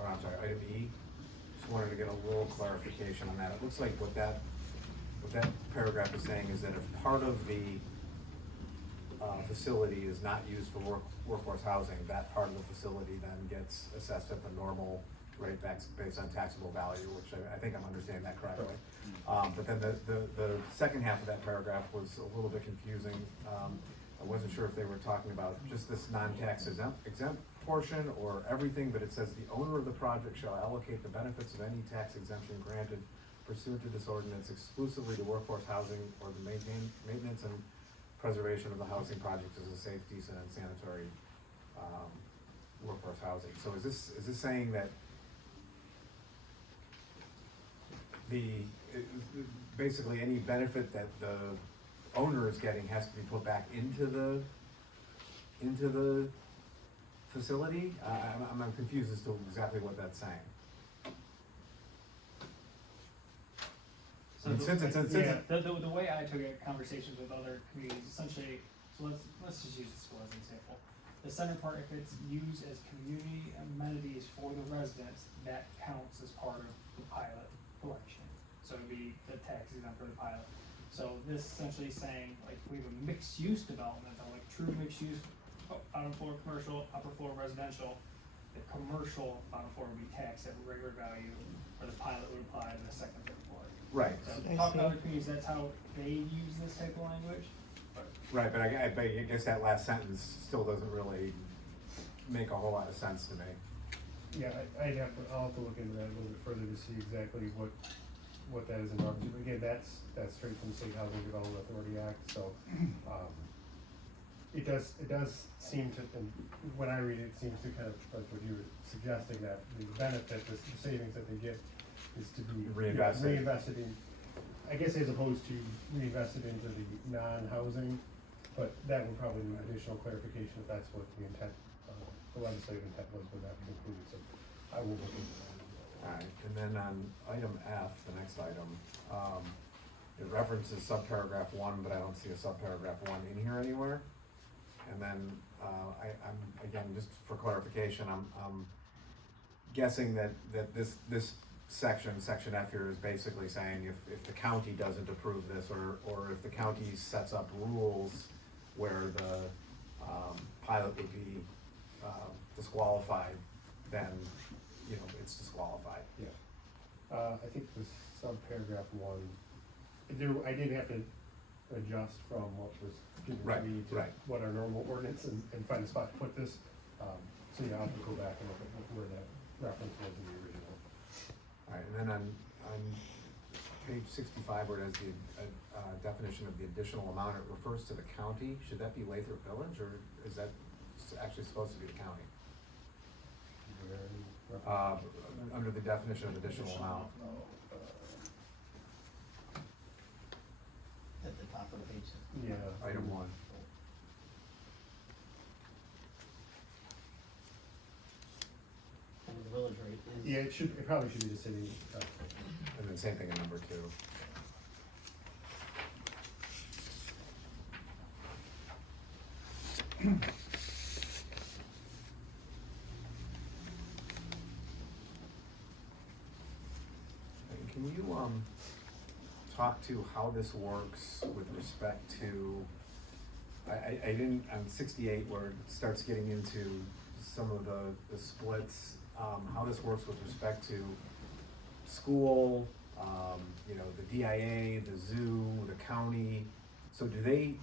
or I'm sorry, item E, just wanted to get a little clarification on that. It looks like what that paragraph is saying is that if part of the facility is not used for workforce housing, that part of the facility then gets assessed at the normal rate based on taxable value, which I think I'm understanding that correctly. But then the second half of that paragraph was a little bit confusing. I wasn't sure if they were talking about just this non-tax exempt portion or everything, but it says the owner of the project shall allocate the benefits of any tax exemption granted pursuant to this ordinance exclusively to workforce housing or the maintenance and preservation of the housing project as a safe, decent, and sanitary, workforce housing. So is this saying that basically any benefit that the owner is getting has to be put back into the facility? I'm confused as to exactly what that's saying. So And since it's- the way I took it, conversations with other communities, essentially, so let's just use the school as an example. The center part, if it's used as community amenities for the residents, that counts as part of the pilot collection. So it'd be the tax exempt for the pilot. So this essentially is saying, like, we have a mixed use development, like true mixed use, bottom floor commercial, upper floor residential. The commercial bottom floor would be taxed at regular value, or the pilot would apply to the second, third floor. Right. So I talking to see. other communities, that's how they use this type of language. Right, but I guess that last sentence still doesn't really make a whole lot of sense to me. Yeah, I'll have to look into that a little bit further to see exactly what that is in regards to. Again, that's straight from the State Housing Development Authority Act, so, it does seem to, and when I read it, it seems to kind of, like what you were suggesting, that the benefit, the savings that they get is to be Reinvested. reinvested in, I guess, as opposed to reinvested into the non-housing, but that would probably need additional clarification if that's what the intent, the legislative intent was when that was included, so I will look into that. Alright, and then on item F, the next item, it references subparagraph 1, but I don't see a subparagraph 1 in here anywhere. And then, I'm, again, just for clarification, I'm guessing that this section F here is basically saying if the county doesn't approve this, or if the county sets up rules where the, pilot would be, disqualified, then, it's disqualified. Yeah. I think the subparagraph 1, I did have to adjust from what was given Right, to me to right. what our normal ordinance and find a spot to put this. So yeah, I'll have to go back and look at where that reference was in the original. Alright, and then on page 65, where it has the, definition of the additional amount, it refers to the county. Should that be Lathrup Village, or is that actually supposed to be the county? Under the definition of additional amount. At the top of the page. Yeah. Item 1. And the village rate is. Yeah, it probably should be the city. And then same thing in number 2. And can you, talk to how this works with respect to, I didn't, on 68, where it starts getting into some of the splits, how this works with respect to school, the DIA, the zoo, the county. So the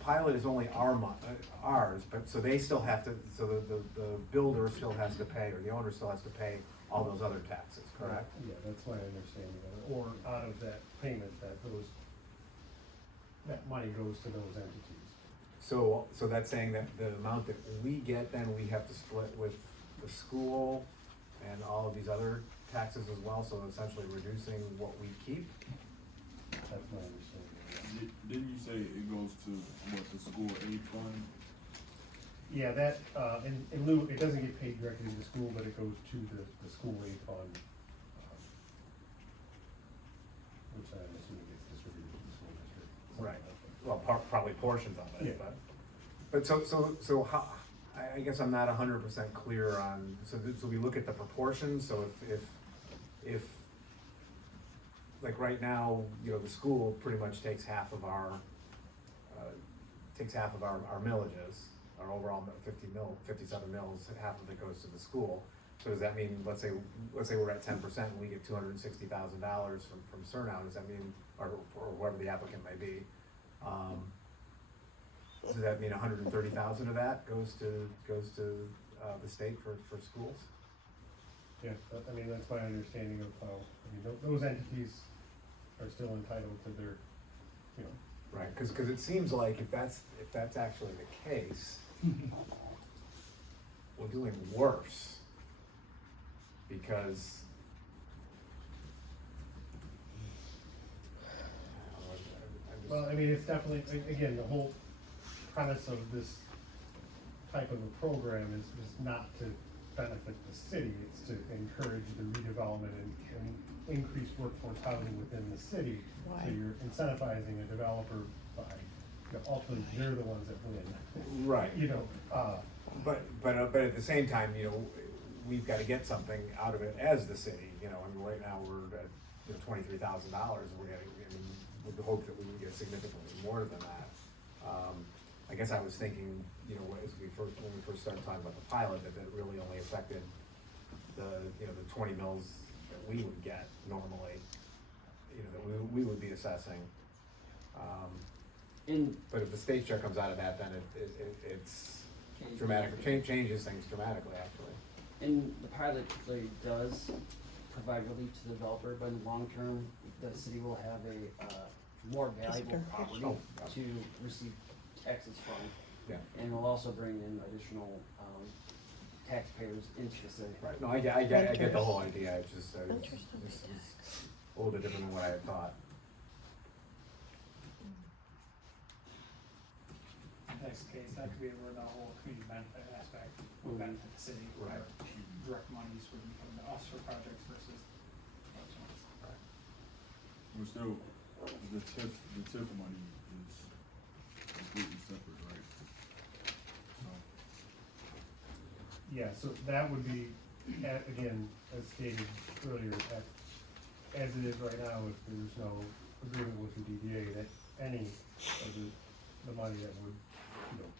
pilot is only ours, but so they still have to, so the builder still has to pay, or the owner still has to pay all those other taxes, correct? Yeah, that's my understanding of it. Or out of that payment, that money goes to those entities. So that's saying that the amount that we get, then we have to split with the school and all of these other taxes as well, so essentially reducing what we keep? That's my understanding. Didn't you say it goes to what, the school aid fund? Yeah, that, in lieu, it doesn't get paid directly to the school, but it goes to the school aid fund, which I'm assuming gets distributed to the school district. something Right. like that. Well, probably portions of it, Yeah. but so how, I guess I'm not 100% clear on, so we look at the proportions, so if, like right now, the school pretty much takes half of our millages, our overall 57 mills, half of it goes to the school. So does that mean, let's say we're at 10% and we get $260,000 from Surnow, does that mean, or whoever the applicant may be, does that mean 130,000 of that goes to the state for schools? Yeah, I mean, that's my understanding of how, I mean, those entities are still entitled to their, you know, Right, cause it seems like if that's actually the case, we're doing worse. Because. well, I mean, it's definitely, again, the whole premise of this type of a program is not to benefit the city, it's to encourage the redevelopment and increase workforce housing within the city. So Why? you're incentivizing a developer by, you know, ultimately, they're the ones that win. Right. You know, But at the same time, you know, we've gotta get something out of it as the city, you know, I mean, right now, we're at, you know, $23,000, we're getting, I mean, with the hope that we would get significantly more than that. I guess I was thinking, you know, when we first started talking about the pilot, that really only affected the 20 mils that we would get normally, you know, that we would be assessing. And But if the state share comes out of that, then it's Change dramatic, the- changes things dramatically, actually. And the pilot really does provide relief to the developer, but in the long term, the city will have a more valuable property Oh, yeah. to receive taxes from. Yeah. And will also bring in additional, taxpayers into the city. Right, no, I get the whole idea, it's just, this is a little bit different than what I had thought. If that's the case, that could be where the whole community benefit aspect would benefit the city, Right. where direct monies would be coming to us for projects versus those ones. We're still, the TIF money is completely separate, right? So, yeah, so that would be, again, as stated earlier, as it is right now, if there's no agreement with the DDA, that any of the money that would, you know,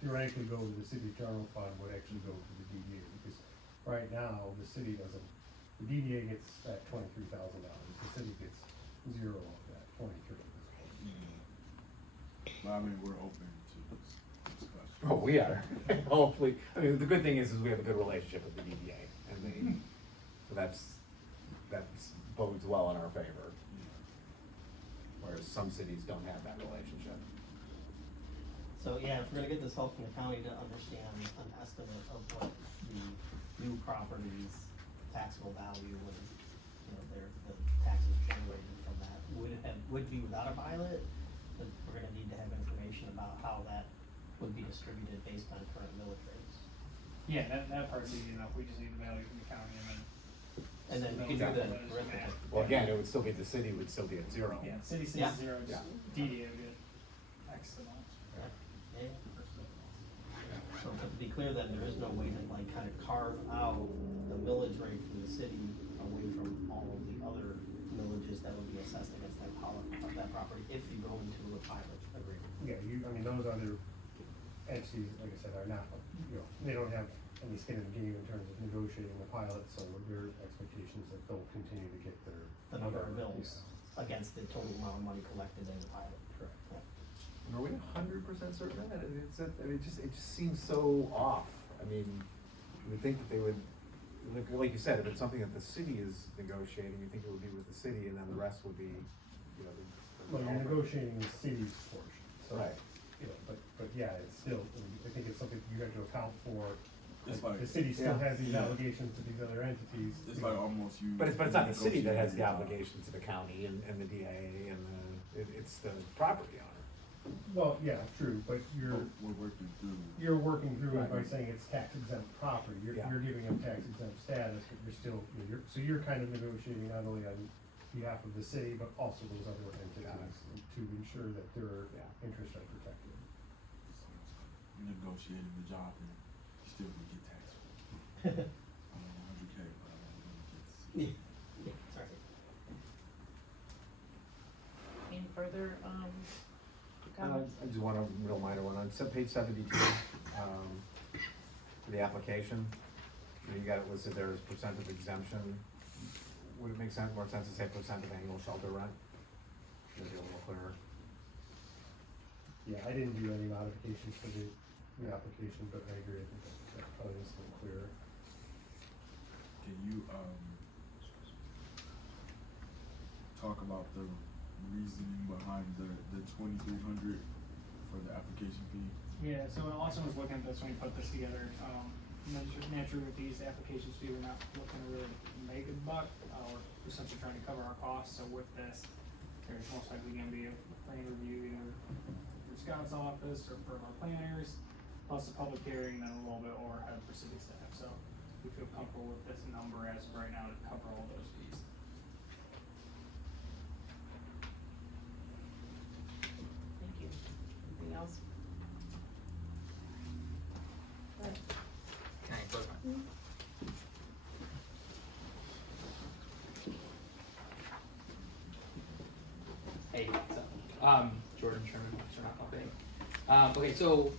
theoretically go to the city general fund would actually go to the DDA, because right now, the city doesn't, the DDA gets that $23,000, the city gets zero of that, 23. but I mean, we're open to this discussion. Oh, we are, hopefully, I mean, the good thing is we have a good relationship with the DDA, and so that's bodes well in our favor, whereas some cities don't have that relationship. So, yeah, if we're gonna get this help from the county to understand an estimate of what the new property's taxable value and, you know, the taxes generated from that would be without a pilot, but we're gonna need to have information about how that would be distributed based on current millage rates. Yeah, that part's easy enough, we just need the value from the county And then we can do the arithmetic. Well, again, it would still be, the city would still be at zero. Yeah, city Yeah. says zero, just DDA would get X amount. Yeah. So to be clear, then, there is no way to like kind of carve out the millage rate from the city away from all of the other millages that would be assessed against that property if you go into a pilot agreement. Yeah, I mean, those other entities, like I said, are not, you know, they don't have any skin in the game in terms of negotiating the pilot, so their expectations that they'll continue to get their. The number of mills against the total amount of money collected in the pilot. Correct. Yeah. Are we 100% certain of that? It just seems so off. I mean, you would think that they would, like you said, if it's something that the city is negotiating, you think it would be with the city, and then the rest would be, you know, Well, you're negotiating the city's portion, so, Right. you know, but yeah, it's still, I think it's something you have to account for. It's like, The city still Yeah. has these obligations to these other entities. it's like almost you. But it's not the city that has the negotiating obligation to the county and the DA and it's the property owner. Well, yeah, true, but We're working through. you're working through it by Right. saying it's tax exempt property, you're Yeah. giving them tax exempt status, but you're still, so you're kind of negotiating not only on behalf of the city, but also those other entities to ensure that their Yeah. interests are protected. You're negotiating the job and you still gonna get taxed. I don't know, 100K, but I don't know, Yeah, yeah, sorry. Any further, I comments? just want a real minor one, on page 72, for the application, you got it listed there as percent of exemption. Would it make more sense to say percent of annual shelter rent? Maybe a little clearer. Yeah, I didn't do any modifications for the application, but I agree, I think that probably is a little clearer. talk about the reasoning behind the 2,300 for the application fee? Yeah, so when Austin was looking at this, when we put this together, naturally with these applications fee, we're not looking to really make a buck, we're essentially trying to cover our costs, so with this, there's most likely gonna be a plan review either for Scott's office or for our planners, plus a public hearing, then a little bit overhead for city staff, so we feel comfortable with this number as of right now to cover all those fees. Thank you. Anything else? Go ahead. Can I close my? Hey, so, Jordan Sherman, Western Hot Company. Okay, so,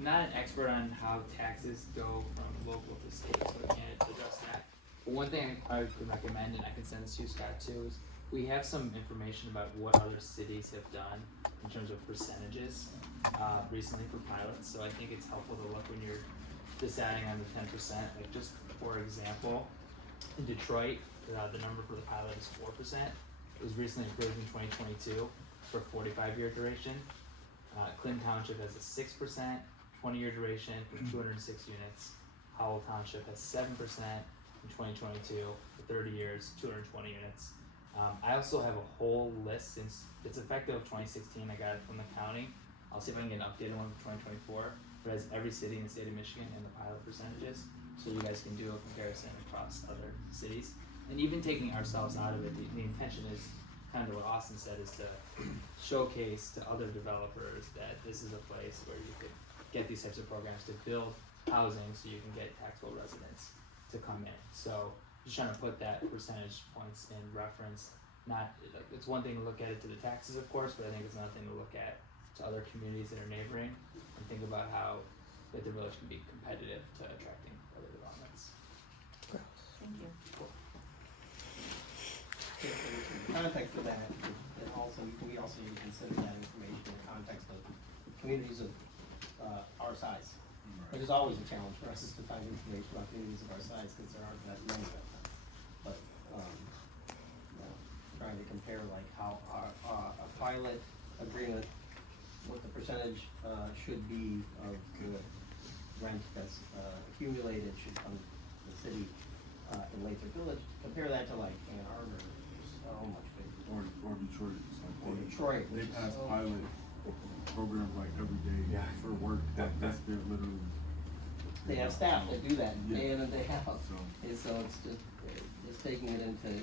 not an expert on how taxes go from local to state, so I can't address that. But one thing I could recommend, and I can send this to you, Scott, too, is we have some information about what other cities have done in terms of percentages, recently for pilots, so I think it's helpful to look when you're deciding on the 10%, like just for example, in Detroit, the number for the pilot is 4%. It was recently approved in 2022 for 45-year duration. Clinton Township has a 6%, 20-year duration for 206 units. Howell Township has 7% in 2022 for 30 years, 220 units. I also have a whole list since it's effective of 2016. I got it from the county. I'll see if I can get an updated one for 2024. It has every city in the state of Michigan and the pilot percentages, so you guys can do a comparison across other cities. And even taking ourselves out of it, the intention is kind of what Austin said, is to showcase to other developers that this is a place where you could get these types of programs to build housing so you can get taxable residents to come in. So just trying to put that percentage points in reference. Not, like, it's one thing to look at it to the taxes, of course, but I think it's another thing to look at to other communities that are neighboring and think about how that the village can be competitive to attracting other developments. Thank you. In context of that, and also, we also need to consider that information in the context of communities of, our size. Which is always a challenge for us, is to find information about communities of our size, because there aren't that many of them. But, trying to compare like how a pilot agreement, what the percentage, should be of the rent that's, accumulated should come to the city, in Lathrup Village, compare that to like Ann Arbor, so much bigger. Or Detroit, it's like Or Detroit, they which is pass so- pilot programs like every day Yeah. for work, that's their literally. They have staff that do that Yeah. day in and day out, So, and so it's just taking it into,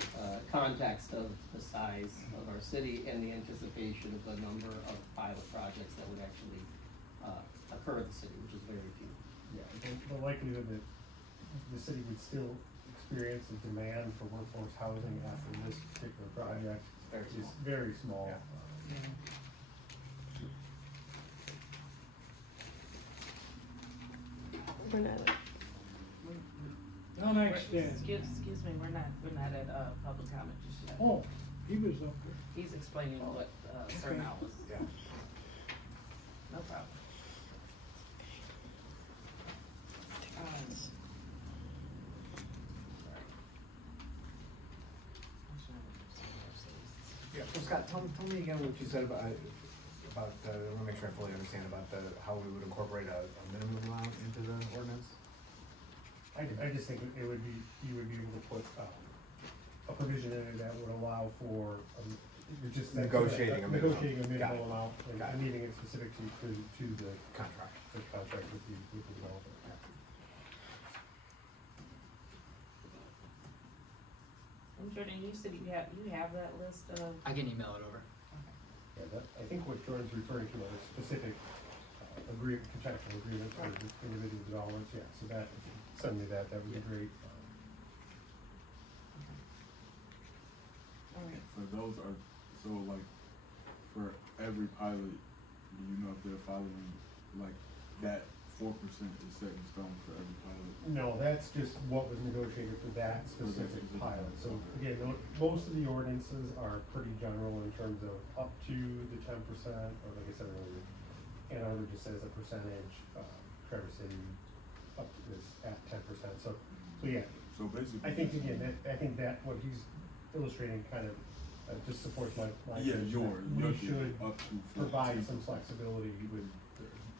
context of the size of our city and the anticipation of the number of pilot projects that would actually, occur in the city, which is very few. Yeah, the likelihood that the city would still experience a demand for workforce housing after this particular project Very is small. very small. Yeah. We're not. No, next, Excuse me, we're not at, public comment just yet. oh, he was up there. He's explaining what, certain Okay. hours. Yeah. No problem. Yeah, so Scott, tell me again what you said about, I wanna make sure I fully understand about how we would incorporate a minimum amount into the ordinance? I just think it would be, you would be able to put, a provision in there that would allow for, just. Negotiating a minimum. Negotiating a Got it. minimal amount Got and it. leaving it specific to the Contract. contract with the developer. And Jordan, you said you have that list of, I can email it over. Yeah, that, I think what Jordan's referring to are specific, contractual agreements for the individual developments, yeah, so that, if you send me that would be great. alright, so those are, so like, for every pilot, do you know if they're following, like, that 4% is set in stone for every pilot? No, that's just what was negotiated for that specific specific pilot, so pilot. again, most of the ordinances are pretty general in terms of up to the 10%, or like I said earlier, Ann Arbor just says a percentage, Traverse City up is at 10%, so yeah. So So basically. I think again, I think that what he's illustrating kind of just supports my Yeah, position that we your should up to provide 14%. some flexibility with,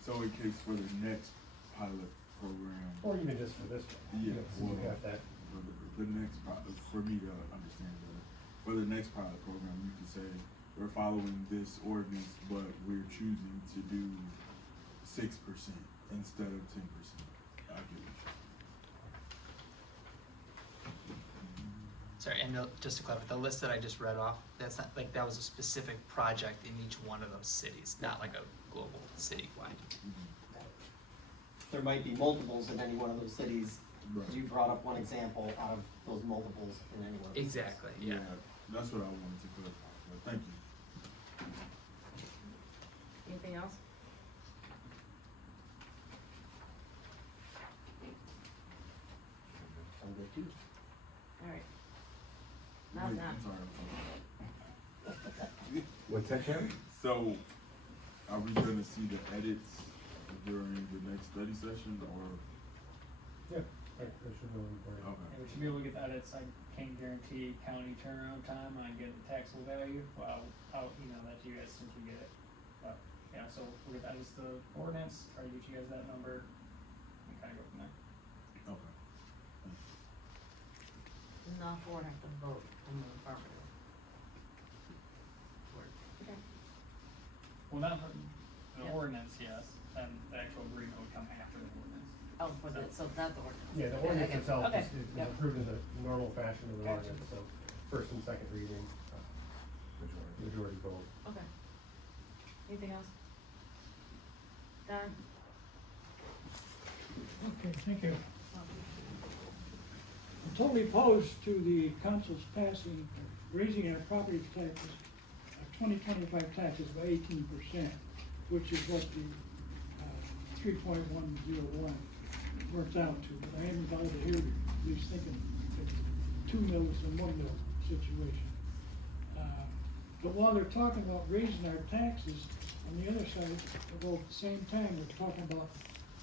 So in case for the next pilot program. or even just for this one. Yeah, So you well, got that. for the next for me to understand better, for the next pilot program, you could say we're following this ordinance, but we're choosing to do 6% instead of 10%. I get it. Sorry, and just to clarify, the list that I just read off, that's not, like, that was a specific project in each one of those cities, not like a global citywide. There might be multiples in any one of those cities. Right. You brought up one example out of those multiples in any one of those cities. Exactly, yeah. That's what I wanted to clarify. But thank you. Anything else? I'm good too. Alright. Wait, Not I'm that. sorry. What's that, Sharon? So, are we gonna see the edits during the next study session, or? Yeah, there should be one for you. Okay. And we should be able to get the edits. I can't guarantee county turnaround time, I get the taxable value, well, I'll email that to you guys since we get it. But, yeah, so we'll get that as the ordinance, try to get you guys that number, and kinda go from there. Okay. Enough board have to vote on the affirmative. Okay. Well, not for the Yeah. ordinance, yes, and the actual agreement would come after the ordinance. Oh, for the, so that's the ordinance. Yeah, the Okay, ordinance okay, itself okay, is yep. approved in the normal fashion of the Gotcha. ordinance, so first and second reading, majority vote. Okay. Anything else? Don? Okay, thank you. I'm totally opposed to the council's passing, raising our property taxes, 2025 taxes by 18%, which is what the 3.101 works out to. But I haven't got it here, at least thinking it's 2 mills and 1 mill situation. But while they're talking about raising our taxes, on the other side, well, at the same time, they're talking about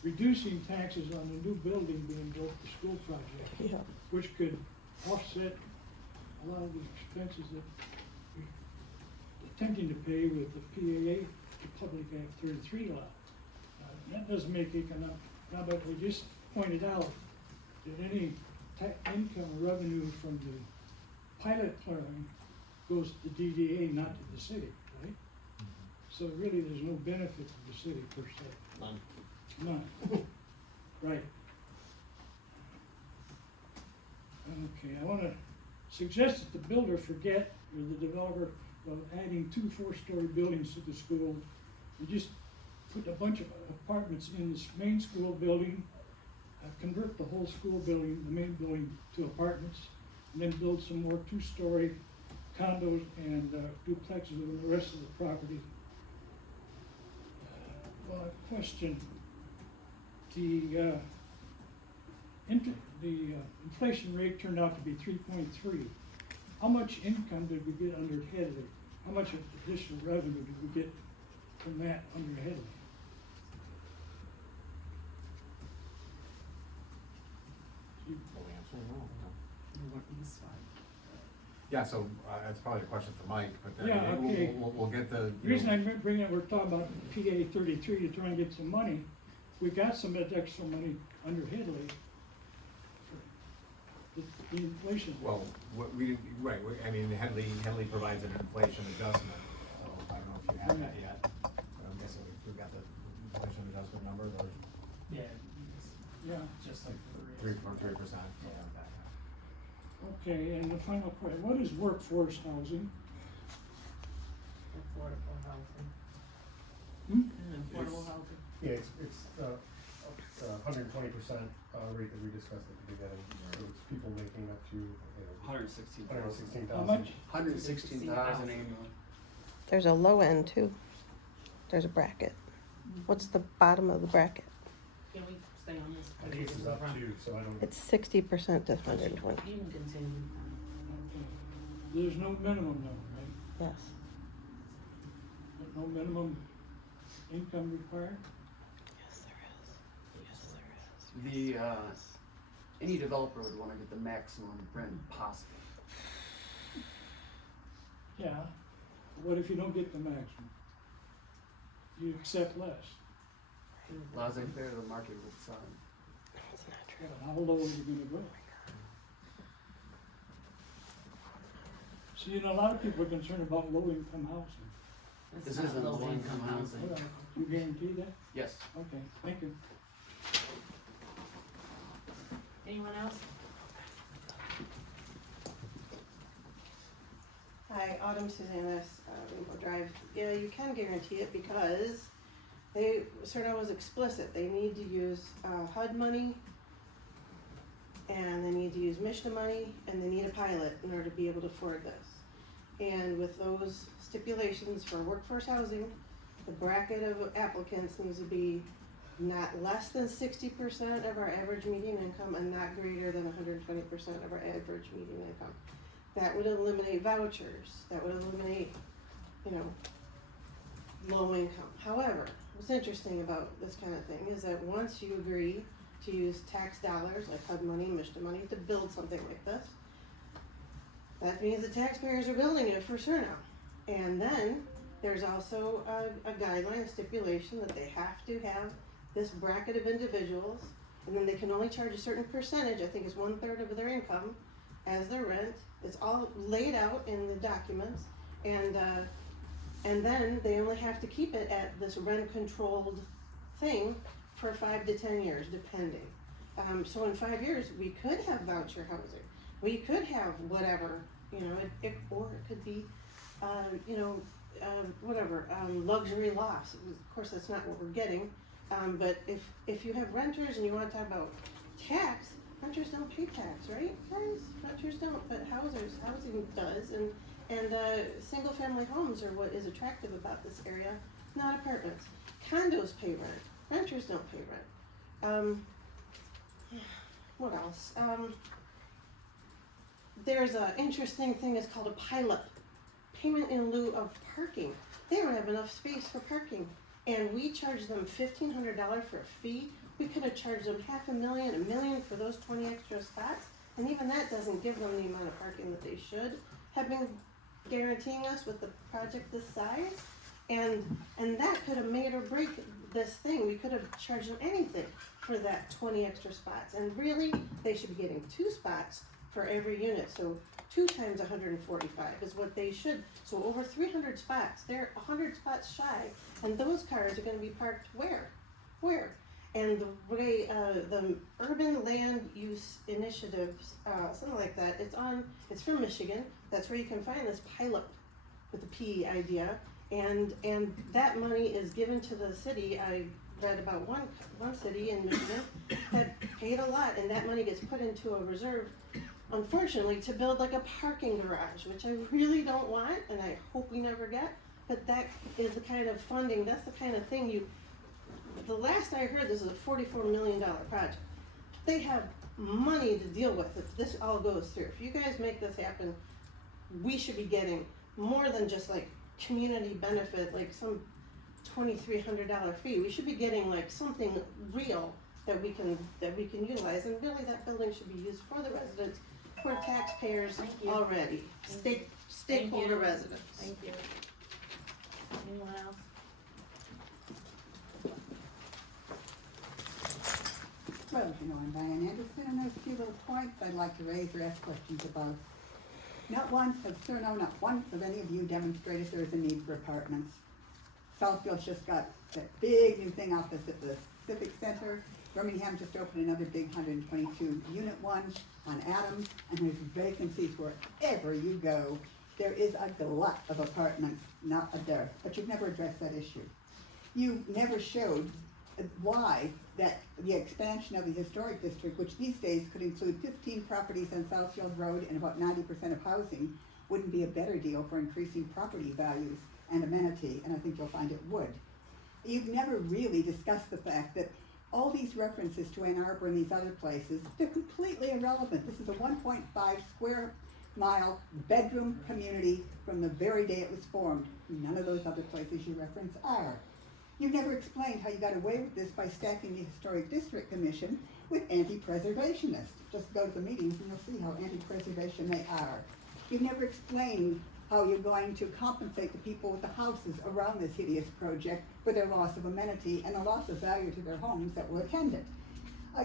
reducing taxes on the new building being built, the school project, Yeah. which could offset a lot of the expenses that we're attempting to pay with the PAA, the Public Act 33 law. That doesn't make economic, now, but we just pointed out that any income or revenue from the pilot plan goes to DDA, not to the city, right? So really, there's no benefit to the city per se. None. None. Right. Okay, I wanna suggest that the builder forget, or the developer, of adding 2 4-story buildings to the school, and just put a bunch of apartments in this main school building, convert the whole school building, the main building, to apartments, and then build some more 2-story condos and duplexes on the rest of the property. Question, the inflation rate turned out to be 3.3. How much income did we get under Headley? How much additional revenue did we get from that under Headley? You weren't in the spot. Yeah, so, that's probably a question for Mike, but then Yeah, maybe okay. we'll get the, The reason I bring up, we're talking about PA 33 to try and get some money. We got some extra money under Headley. The inflation. well, what we, right, I mean, Headley provides an inflation adjustment, so I don't know if you have that yet. But I'm guessing we've got the inflation adjustment number, or Yeah, Yeah. just like the raise. 3.3%, something like that. Okay, and the final question, what is workforce housing? Affordable housing. Hmm? Affordable housing. Yeah, it's 120% rate that we discussed at the beginning, so it's people making up to, you know, 116,000. How much? 116,000 annually. There's a low end too. There's a bracket. What's the bottom of the bracket? Can we stay on this? I think this is up to, so I don't. It's 60% to 120. You can continue. There's no minimum though, right? Yes. There's no minimum income required? Yes, there is. Yes, there is. The any developer would wanna get the maximum rent possible. Yeah, what if you don't get the maximum? You accept less. Laissez faire, the market will decide. Yeah, how low are you gonna go? See, you know, a lot of people are concerned about low-income housing. This It's not isn't low low-income income housing. Well, you guarantee that? Yes. Okay, thank you. Anyone else? Hi, Autumn Susanna, Rainbow Drive. Yeah, you can guarantee it because they, CERNA was explicit. They need to use HUD money, and they need to use MISHDA money, and they need a pilot in order to be able to afford this. And with those stipulations for workforce housing, the bracket of applicants needs to be not less than 60% of our average median income and not greater than 120% of our average median income. That would eliminate vouchers, that would eliminate, you know, low income. However, what's interesting about this kind of thing is that once you agree to use tax dollars, like HUD money, MISHDA money, to build something like this, that means the taxpayers are building it for CERNA. And then there's also a guideline, a stipulation that they have to have this bracket of individuals, and then they can only charge a certain percentage, I think it's 1/3 of their income, as their rent. It's all laid out in the documents, and then they only have to keep it at this rent-controlled thing for 5 to 10 years, depending. So in 5 years, we could have voucher housing. We could have whatever, you know, or it could be, you know, luxury lofts. Of course, that's not what we're getting. But if you have renters and you want to talk about tax, renters don't pay tax, right, guys? Renters don't, but housing does, and single family homes are what is attractive about this area, not apartments. Condos pay rent, renters don't pay rent. What else? There's an interesting thing, it's called a pilot, payment in lieu of parking. They don't have enough space for parking, and we charge them $1,500 for a fee. We could have charged them $500,000, $1 million for those 20 extra spots, and even that doesn't give them the amount of parking that they should have been guaranteeing us with the project this size. And that could have made or break this thing. We could have charged them anything for that 20 extra spots, and really, they should be getting 2 spots for every unit, so 2 times 145 is what they should. So over 300 spots, they're 100 spots shy, and those cars are gonna be parked where? And the way, the Urban Land Use Initiatives, something like that, it's from Michigan, that's where you can find this pilot with the P idea, and that money is given to the city. I read about one city in Michigan that paid a lot, and that money gets put into a reserve, unfortunately, to build like a parking garage, which I really don't want, and I hope we never get, but that is the kind of funding, that's the kind of thing the last I heard, this is a $44 million project. They have money to deal with if this all goes through. If you guys make this happen, we should be getting more than just like community benefit, like some $2,300 fee. We should be getting like something real that we can utilize, and really that building should be used for the residents. We're taxpayers Thank you. already, stakeholder residents. Thank you. Anyone else? Well, you know, I'm Diane Anderson, and there's a few little points I'd like to raise or ask questions about. Not once have any of you demonstrated there's a need for apartments. Southfield's just got that big new thing opposite the Civic Center. Birmingham just opened another big 122 unit one on Adams, and there's vacancies wherever you go. There is a glut of apartments, not a dearth, but you've never addressed that issue. You never showed why that the expansion of the historic district, which these days could include 15 properties on Southfield Road and about 90% of housing, wouldn't be a better deal for increasing property values and amenity, and I think you'll find it would. You've never really discussed the fact that all these references to Ann Arbor and these other places, they're completely irrelevant. This is a 1.5 square mile bedroom community from the very day it was formed. None of those other places you reference are. You've never explained how you got away with this by stacking the Historic District Commission with anti-preservationists. Just go to the meetings and you'll see how anti-preservation they are. You've never explained how you're going to compensate the people with the houses around this hideous project for their loss of amenity and the loss of value to their homes that will attend it.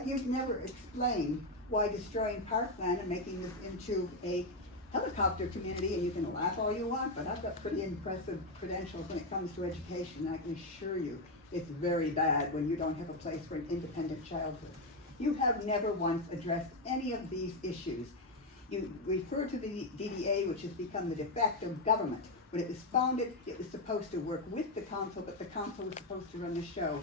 You've never explained why destroying parkland and making this into a helicopter community, and you can laugh all you want, but I've got pretty impressive credentials when it comes to education, and I can assure you it's very bad when you don't have a place for an independent childhood. You have never once addressed any of these issues. You refer to the DDA, which has become the de facto government. When it was founded, it was supposed to work with the council, but the council was supposed to run the show.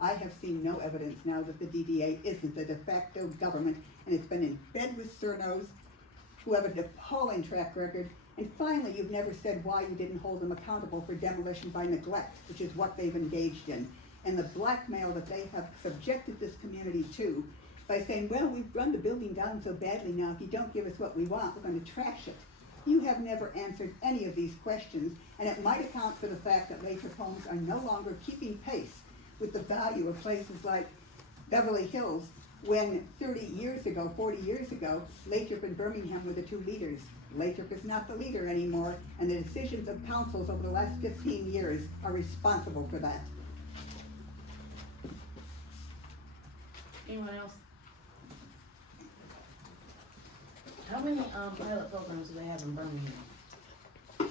I have seen no evidence now that the DDA isn't the de facto government, and it's been in bed with Cernos, who have an appalling track record. And finally, you've never said why you didn't hold them accountable for demolition by neglect, which is what they've engaged in, and the blackmail that they have subjected this community to by saying, well, we've run the building down so badly now, if you don't give us what we want, we're going to trash it. You have never answered any of these questions, and it might account for the fact that Lathrup homes are no longer keeping pace with the value of places like Beverly Hills, when 30 years ago, 40 years ago, Lathrup and Birmingham were the two leaders. Lathrup is not the leader anymore, and the decisions of councils over the last 15 years are responsible for that. Anyone else? How many pilot programs do they have in Birmingham?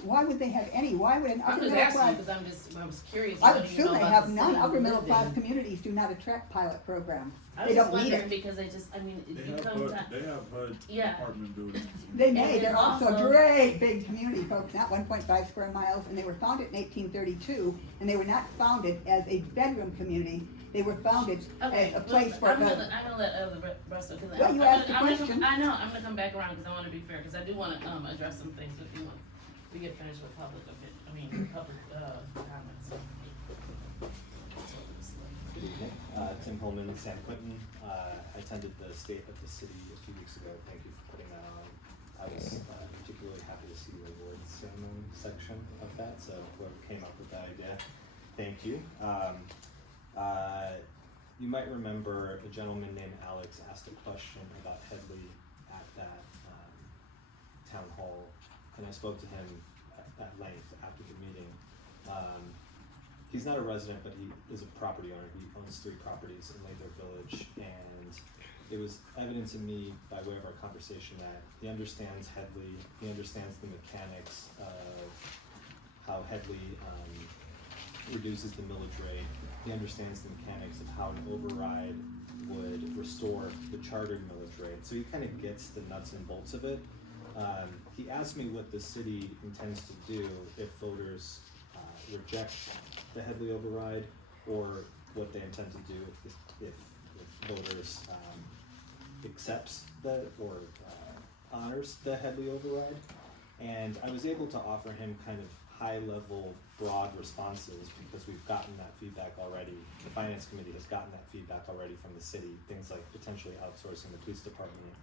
Why would they have any? Why would an I'm upper just middle asking class? because I was curious. I what would do you assume know they about have the none. city Upper you middle lived class in? communities do not attract pilot programs. I They was just don't need wondering it. because they just, I mean, if They you have come HUD, to, they have HUD Yeah. apartment buildings. They And may. then They're also also- great big community folks, not 1.5 square miles, and they were founded in 1832, and they were not founded as a bedroom community. They were founded okay, as a place for. I'm gonna let other rest of, cause Well, you asked the I'm gonna question. I know, I'm gonna come back around, cause I wanna be fair, cause I do wanna, address some things with you once we get finished with public, public, comments. Good evening, Tim Holman, San Quentin. I attended the State of the City a few weeks ago. Thank you for putting that on. I was particularly happy to see the awards ceremony section of that, so whoever came up with that idea, thank you. You might remember a gentleman named Alex asked a question about Headley at that town hall, and I spoke to him at length after the meeting. He's not a resident, but he is a property owner. He owns 3 properties in Lathrup Village, and it was evident to me by way of our conversation that he understands Headley, he understands the mechanics of how Headley reduces the millage rate. He understands the mechanics of how an override would restore the chartered millage rate. So he kind of gets the nuts and bolts of it. He asked me what the city intends to do if voters reject the Headley override, or what they intend to do if voters accepts the or honors the Headley override. And I was able to offer him kind of high-level, broad responses because we've gotten that feedback already. The Finance Committee has gotten that feedback already from the city, things like potentially outsourcing the police department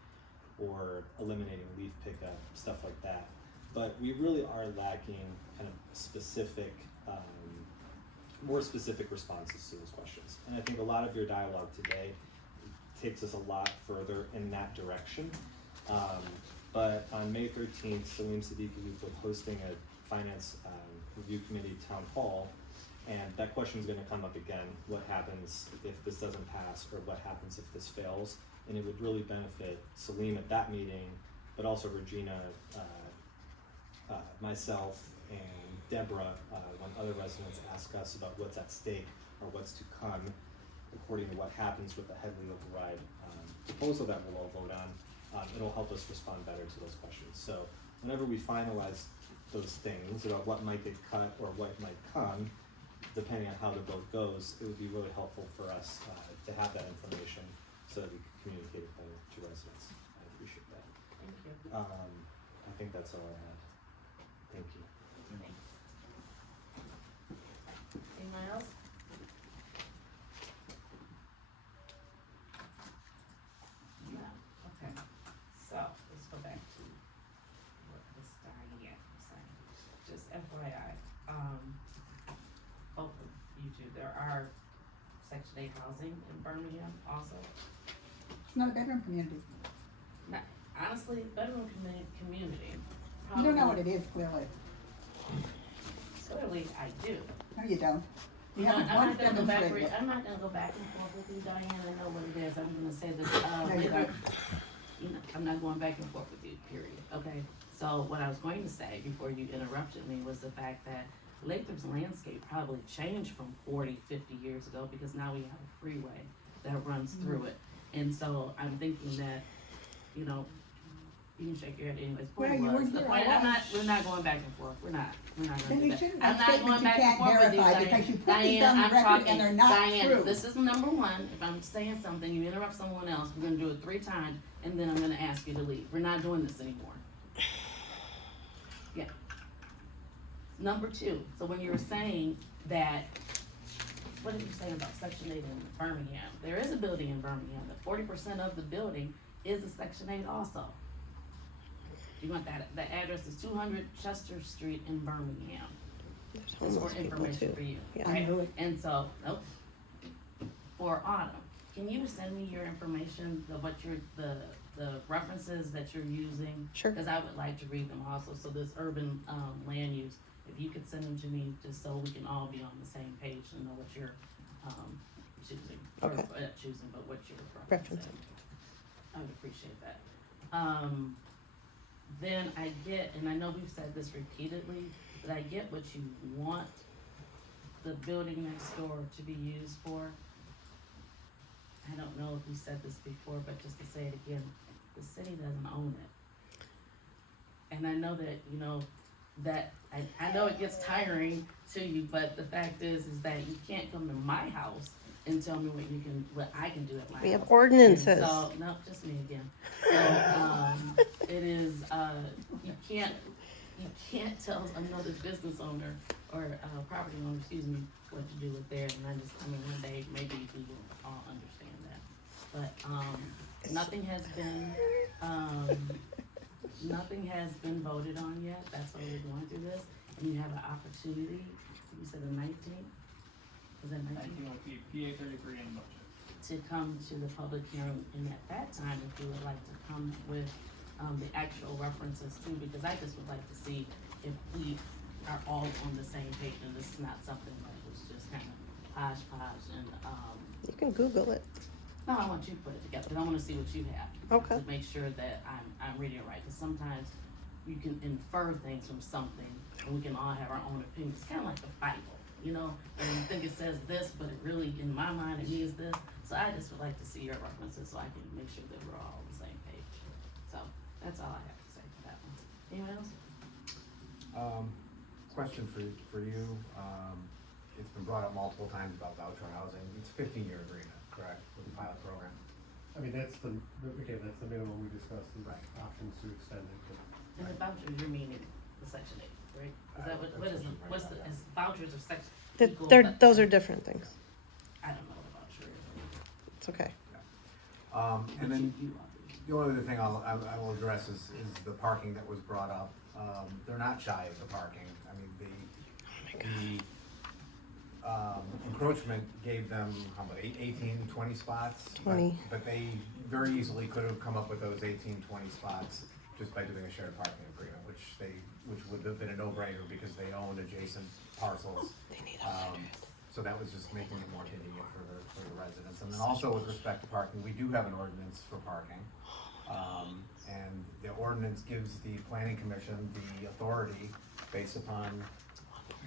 or eliminating leaf pickup, stuff like that. But we really are lacking kind of specific, more specific responses to those questions. And I think a lot of your dialogue today takes us a lot further in that direction. But on May 13th, Salim Siddiqui will be hosting a Finance Review Committee Town Hall, and that question is going to come up again. What happens if this doesn't pass, or what happens if this fails? And it would really benefit Salim at that meeting, but also Regina, myself, and Deborah, when other residents ask us about what's at stake or what's to come, according to what happens with the Headley override proposal that we'll all vote on. It'll help us respond better to those questions. So whenever we finalize those things about what might get cut or what might come, depending on how the vote goes, it would be really helpful for us to have that information so that we can communicate it better to residents. I appreciate that. Thank you. I think that's all I had. Thank you. Anyone else? No, okay, so let's go back to what Ms. Diane was saying. Just FYI, both of you two, there are Section 8 housing in Birmingham also. not a bedroom community. Not, honestly, bedroom community. You don't know what probably- it is, clearly. Clearly, I do. No, you don't. You No, haven't I'm once not gonna go back, demonstrated it. I'm not gonna go back and forth with you, Diane, I know what it is, I'm gonna say this, No, you later. don't. You know, I'm not going back and forth with you, period, okay? So what I was going to say before you interrupted me was the fact that Lathrup's landscape probably changed from 40, 50 years ago, because now we have a freeway that runs through it. And so I'm thinking that, you know, you can shake your head anyways, Well, point you was, weren't the here, point, I I'm not, was. we're not going back and forth, we're not Then gonna do you that. shouldn't I'm make not statements going you back and can't forth with you, verify Diane. because you put these Diane, on the I'm record talking, and they're not Diane, true. this is number one, if I'm saying something, you interrupt someone else, we're gonna do it 3 times, and then I'm gonna ask you to leave, we're not doing this anymore. Yeah. Number 2, so when you were saying that, what did you say about Section 8 in Birmingham? There is a building in Birmingham, that 40% of the building is a Section 8 also. You want that, the address is 200 Chester Street in Birmingham. Just for homeless people information too. for you, Yeah. right? I knew it. And so, nope. For Autumn, can you send me your information, what the references that you're using? Sure. Cause I would like to read them also, so this urban, land use, if you could send them to me, just so we can all be on the same page and know what you're, choosing. Or, Okay. not choosing, but what you're Referencing. referencing. I would appreciate that. Then I get, and I know we've said this repeatedly, but I get what you want the building next door to be used for. I don't know if we said this before, but just to say it again, the city doesn't own it. And I know that, you know, that, I know it gets tiring to you, but the fact is that you can't come to my house and tell me what I can do at my house. We have ordinances. And so, no, just me again. So, it is, you can't tell another business owner or, property owner, excuse me, what to do with theirs, and one day, maybe we will all understand that. But, nothing has been voted on yet, that's why we're going through this, and you have an opportunity, you said the 19th? Is that 19th? PA 33 in budget. To come to the public hearing, and at that time, if you would like to come with, the actual references too, because I just would like to see if we are all on the same page, and this is not something that was just kind of hodgepodge and, You can Google it. no, I want you to put it together, because I wanna see what you have. Okay. To make sure that I'm reading it right, because sometimes you can infer things from something, and we can all have our own opinions, it's kinda like the Bible, you know? And you think it says this, but it really, in my mind, it means this, so I just would like to see your references, so I can make sure that we're all on the same page. So, that's all I have to say for that one. Anyone else? Question for you, it's been brought up multiple times about voucher housing, it's a 15-year agreement, correct, with the pilot program? I mean, that's the minimum we discussed, the options to extend it. And the vouchers, you're meaning the Section 8, right? Is that what is, what's the, is vouchers or section? equal, but- Those are different things. I don't know what a voucher is. It's okay. And then the only other thing I will address is the parking that was brought up. They're not shy of the parking. I mean, the encroachment gave them, how about 18, 20 spots? 20. But they very easily could have come up with those 18, 20 spots just by doing a shared parking agreement, which would have been a no-brainer because they owned adjacent parcels. They need So that was just making it more convenient for the residents. And then also with respect to parking, we do have an ordinance for parking. And the ordinance gives the planning commission the authority, based upon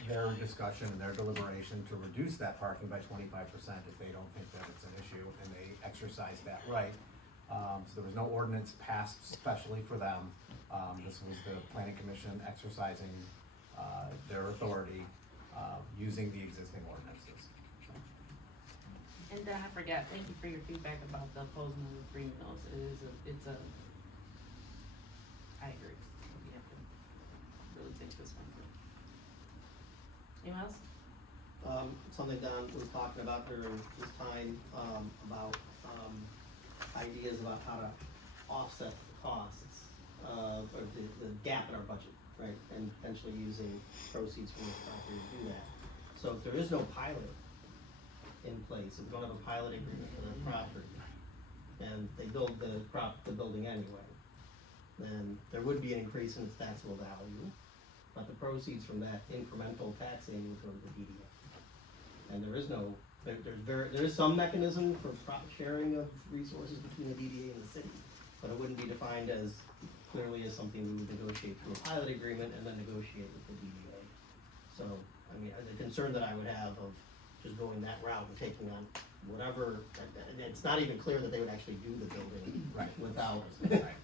their discussion and their deliberation, to reduce that parking by 25% if they don't think that it's an issue, and they exercise that right. So there was no ordinance passed specially for them. This was the planning commission exercising their authority, using the existing ordinances. And I forgot, thank you for your feedback about the opposing of the 3 mills. I agree. We have to really take this one through. Anyone else? Something Don was talking about during this time, about, ideas about how to offset the costs, or the gap in our budget, right? And potentially using proceeds from the property to do that. So if there is no pilot in place, if we don't have a pilot agreement for the property, and they build the building anyway, then there would be an increase in its taxable value, but the proceeds from that incremental taxing would go to the DDA. And there is some mechanism for profit sharing of resources between the DDA and the city, but it wouldn't be defined as clearly as something we would negotiate through a pilot agreement and then negotiate with the DDA. So, I mean, the concern that I would have of just going that route and taking on whatever, and it's not even clear that they would actually do the building without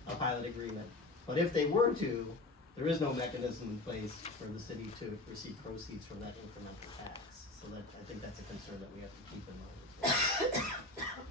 a pilot agreement. But if they were to, there is no mechanism in place for the city to receive proceeds from that incremental tax. So that, I think that's a concern that we have to keep in mind as well.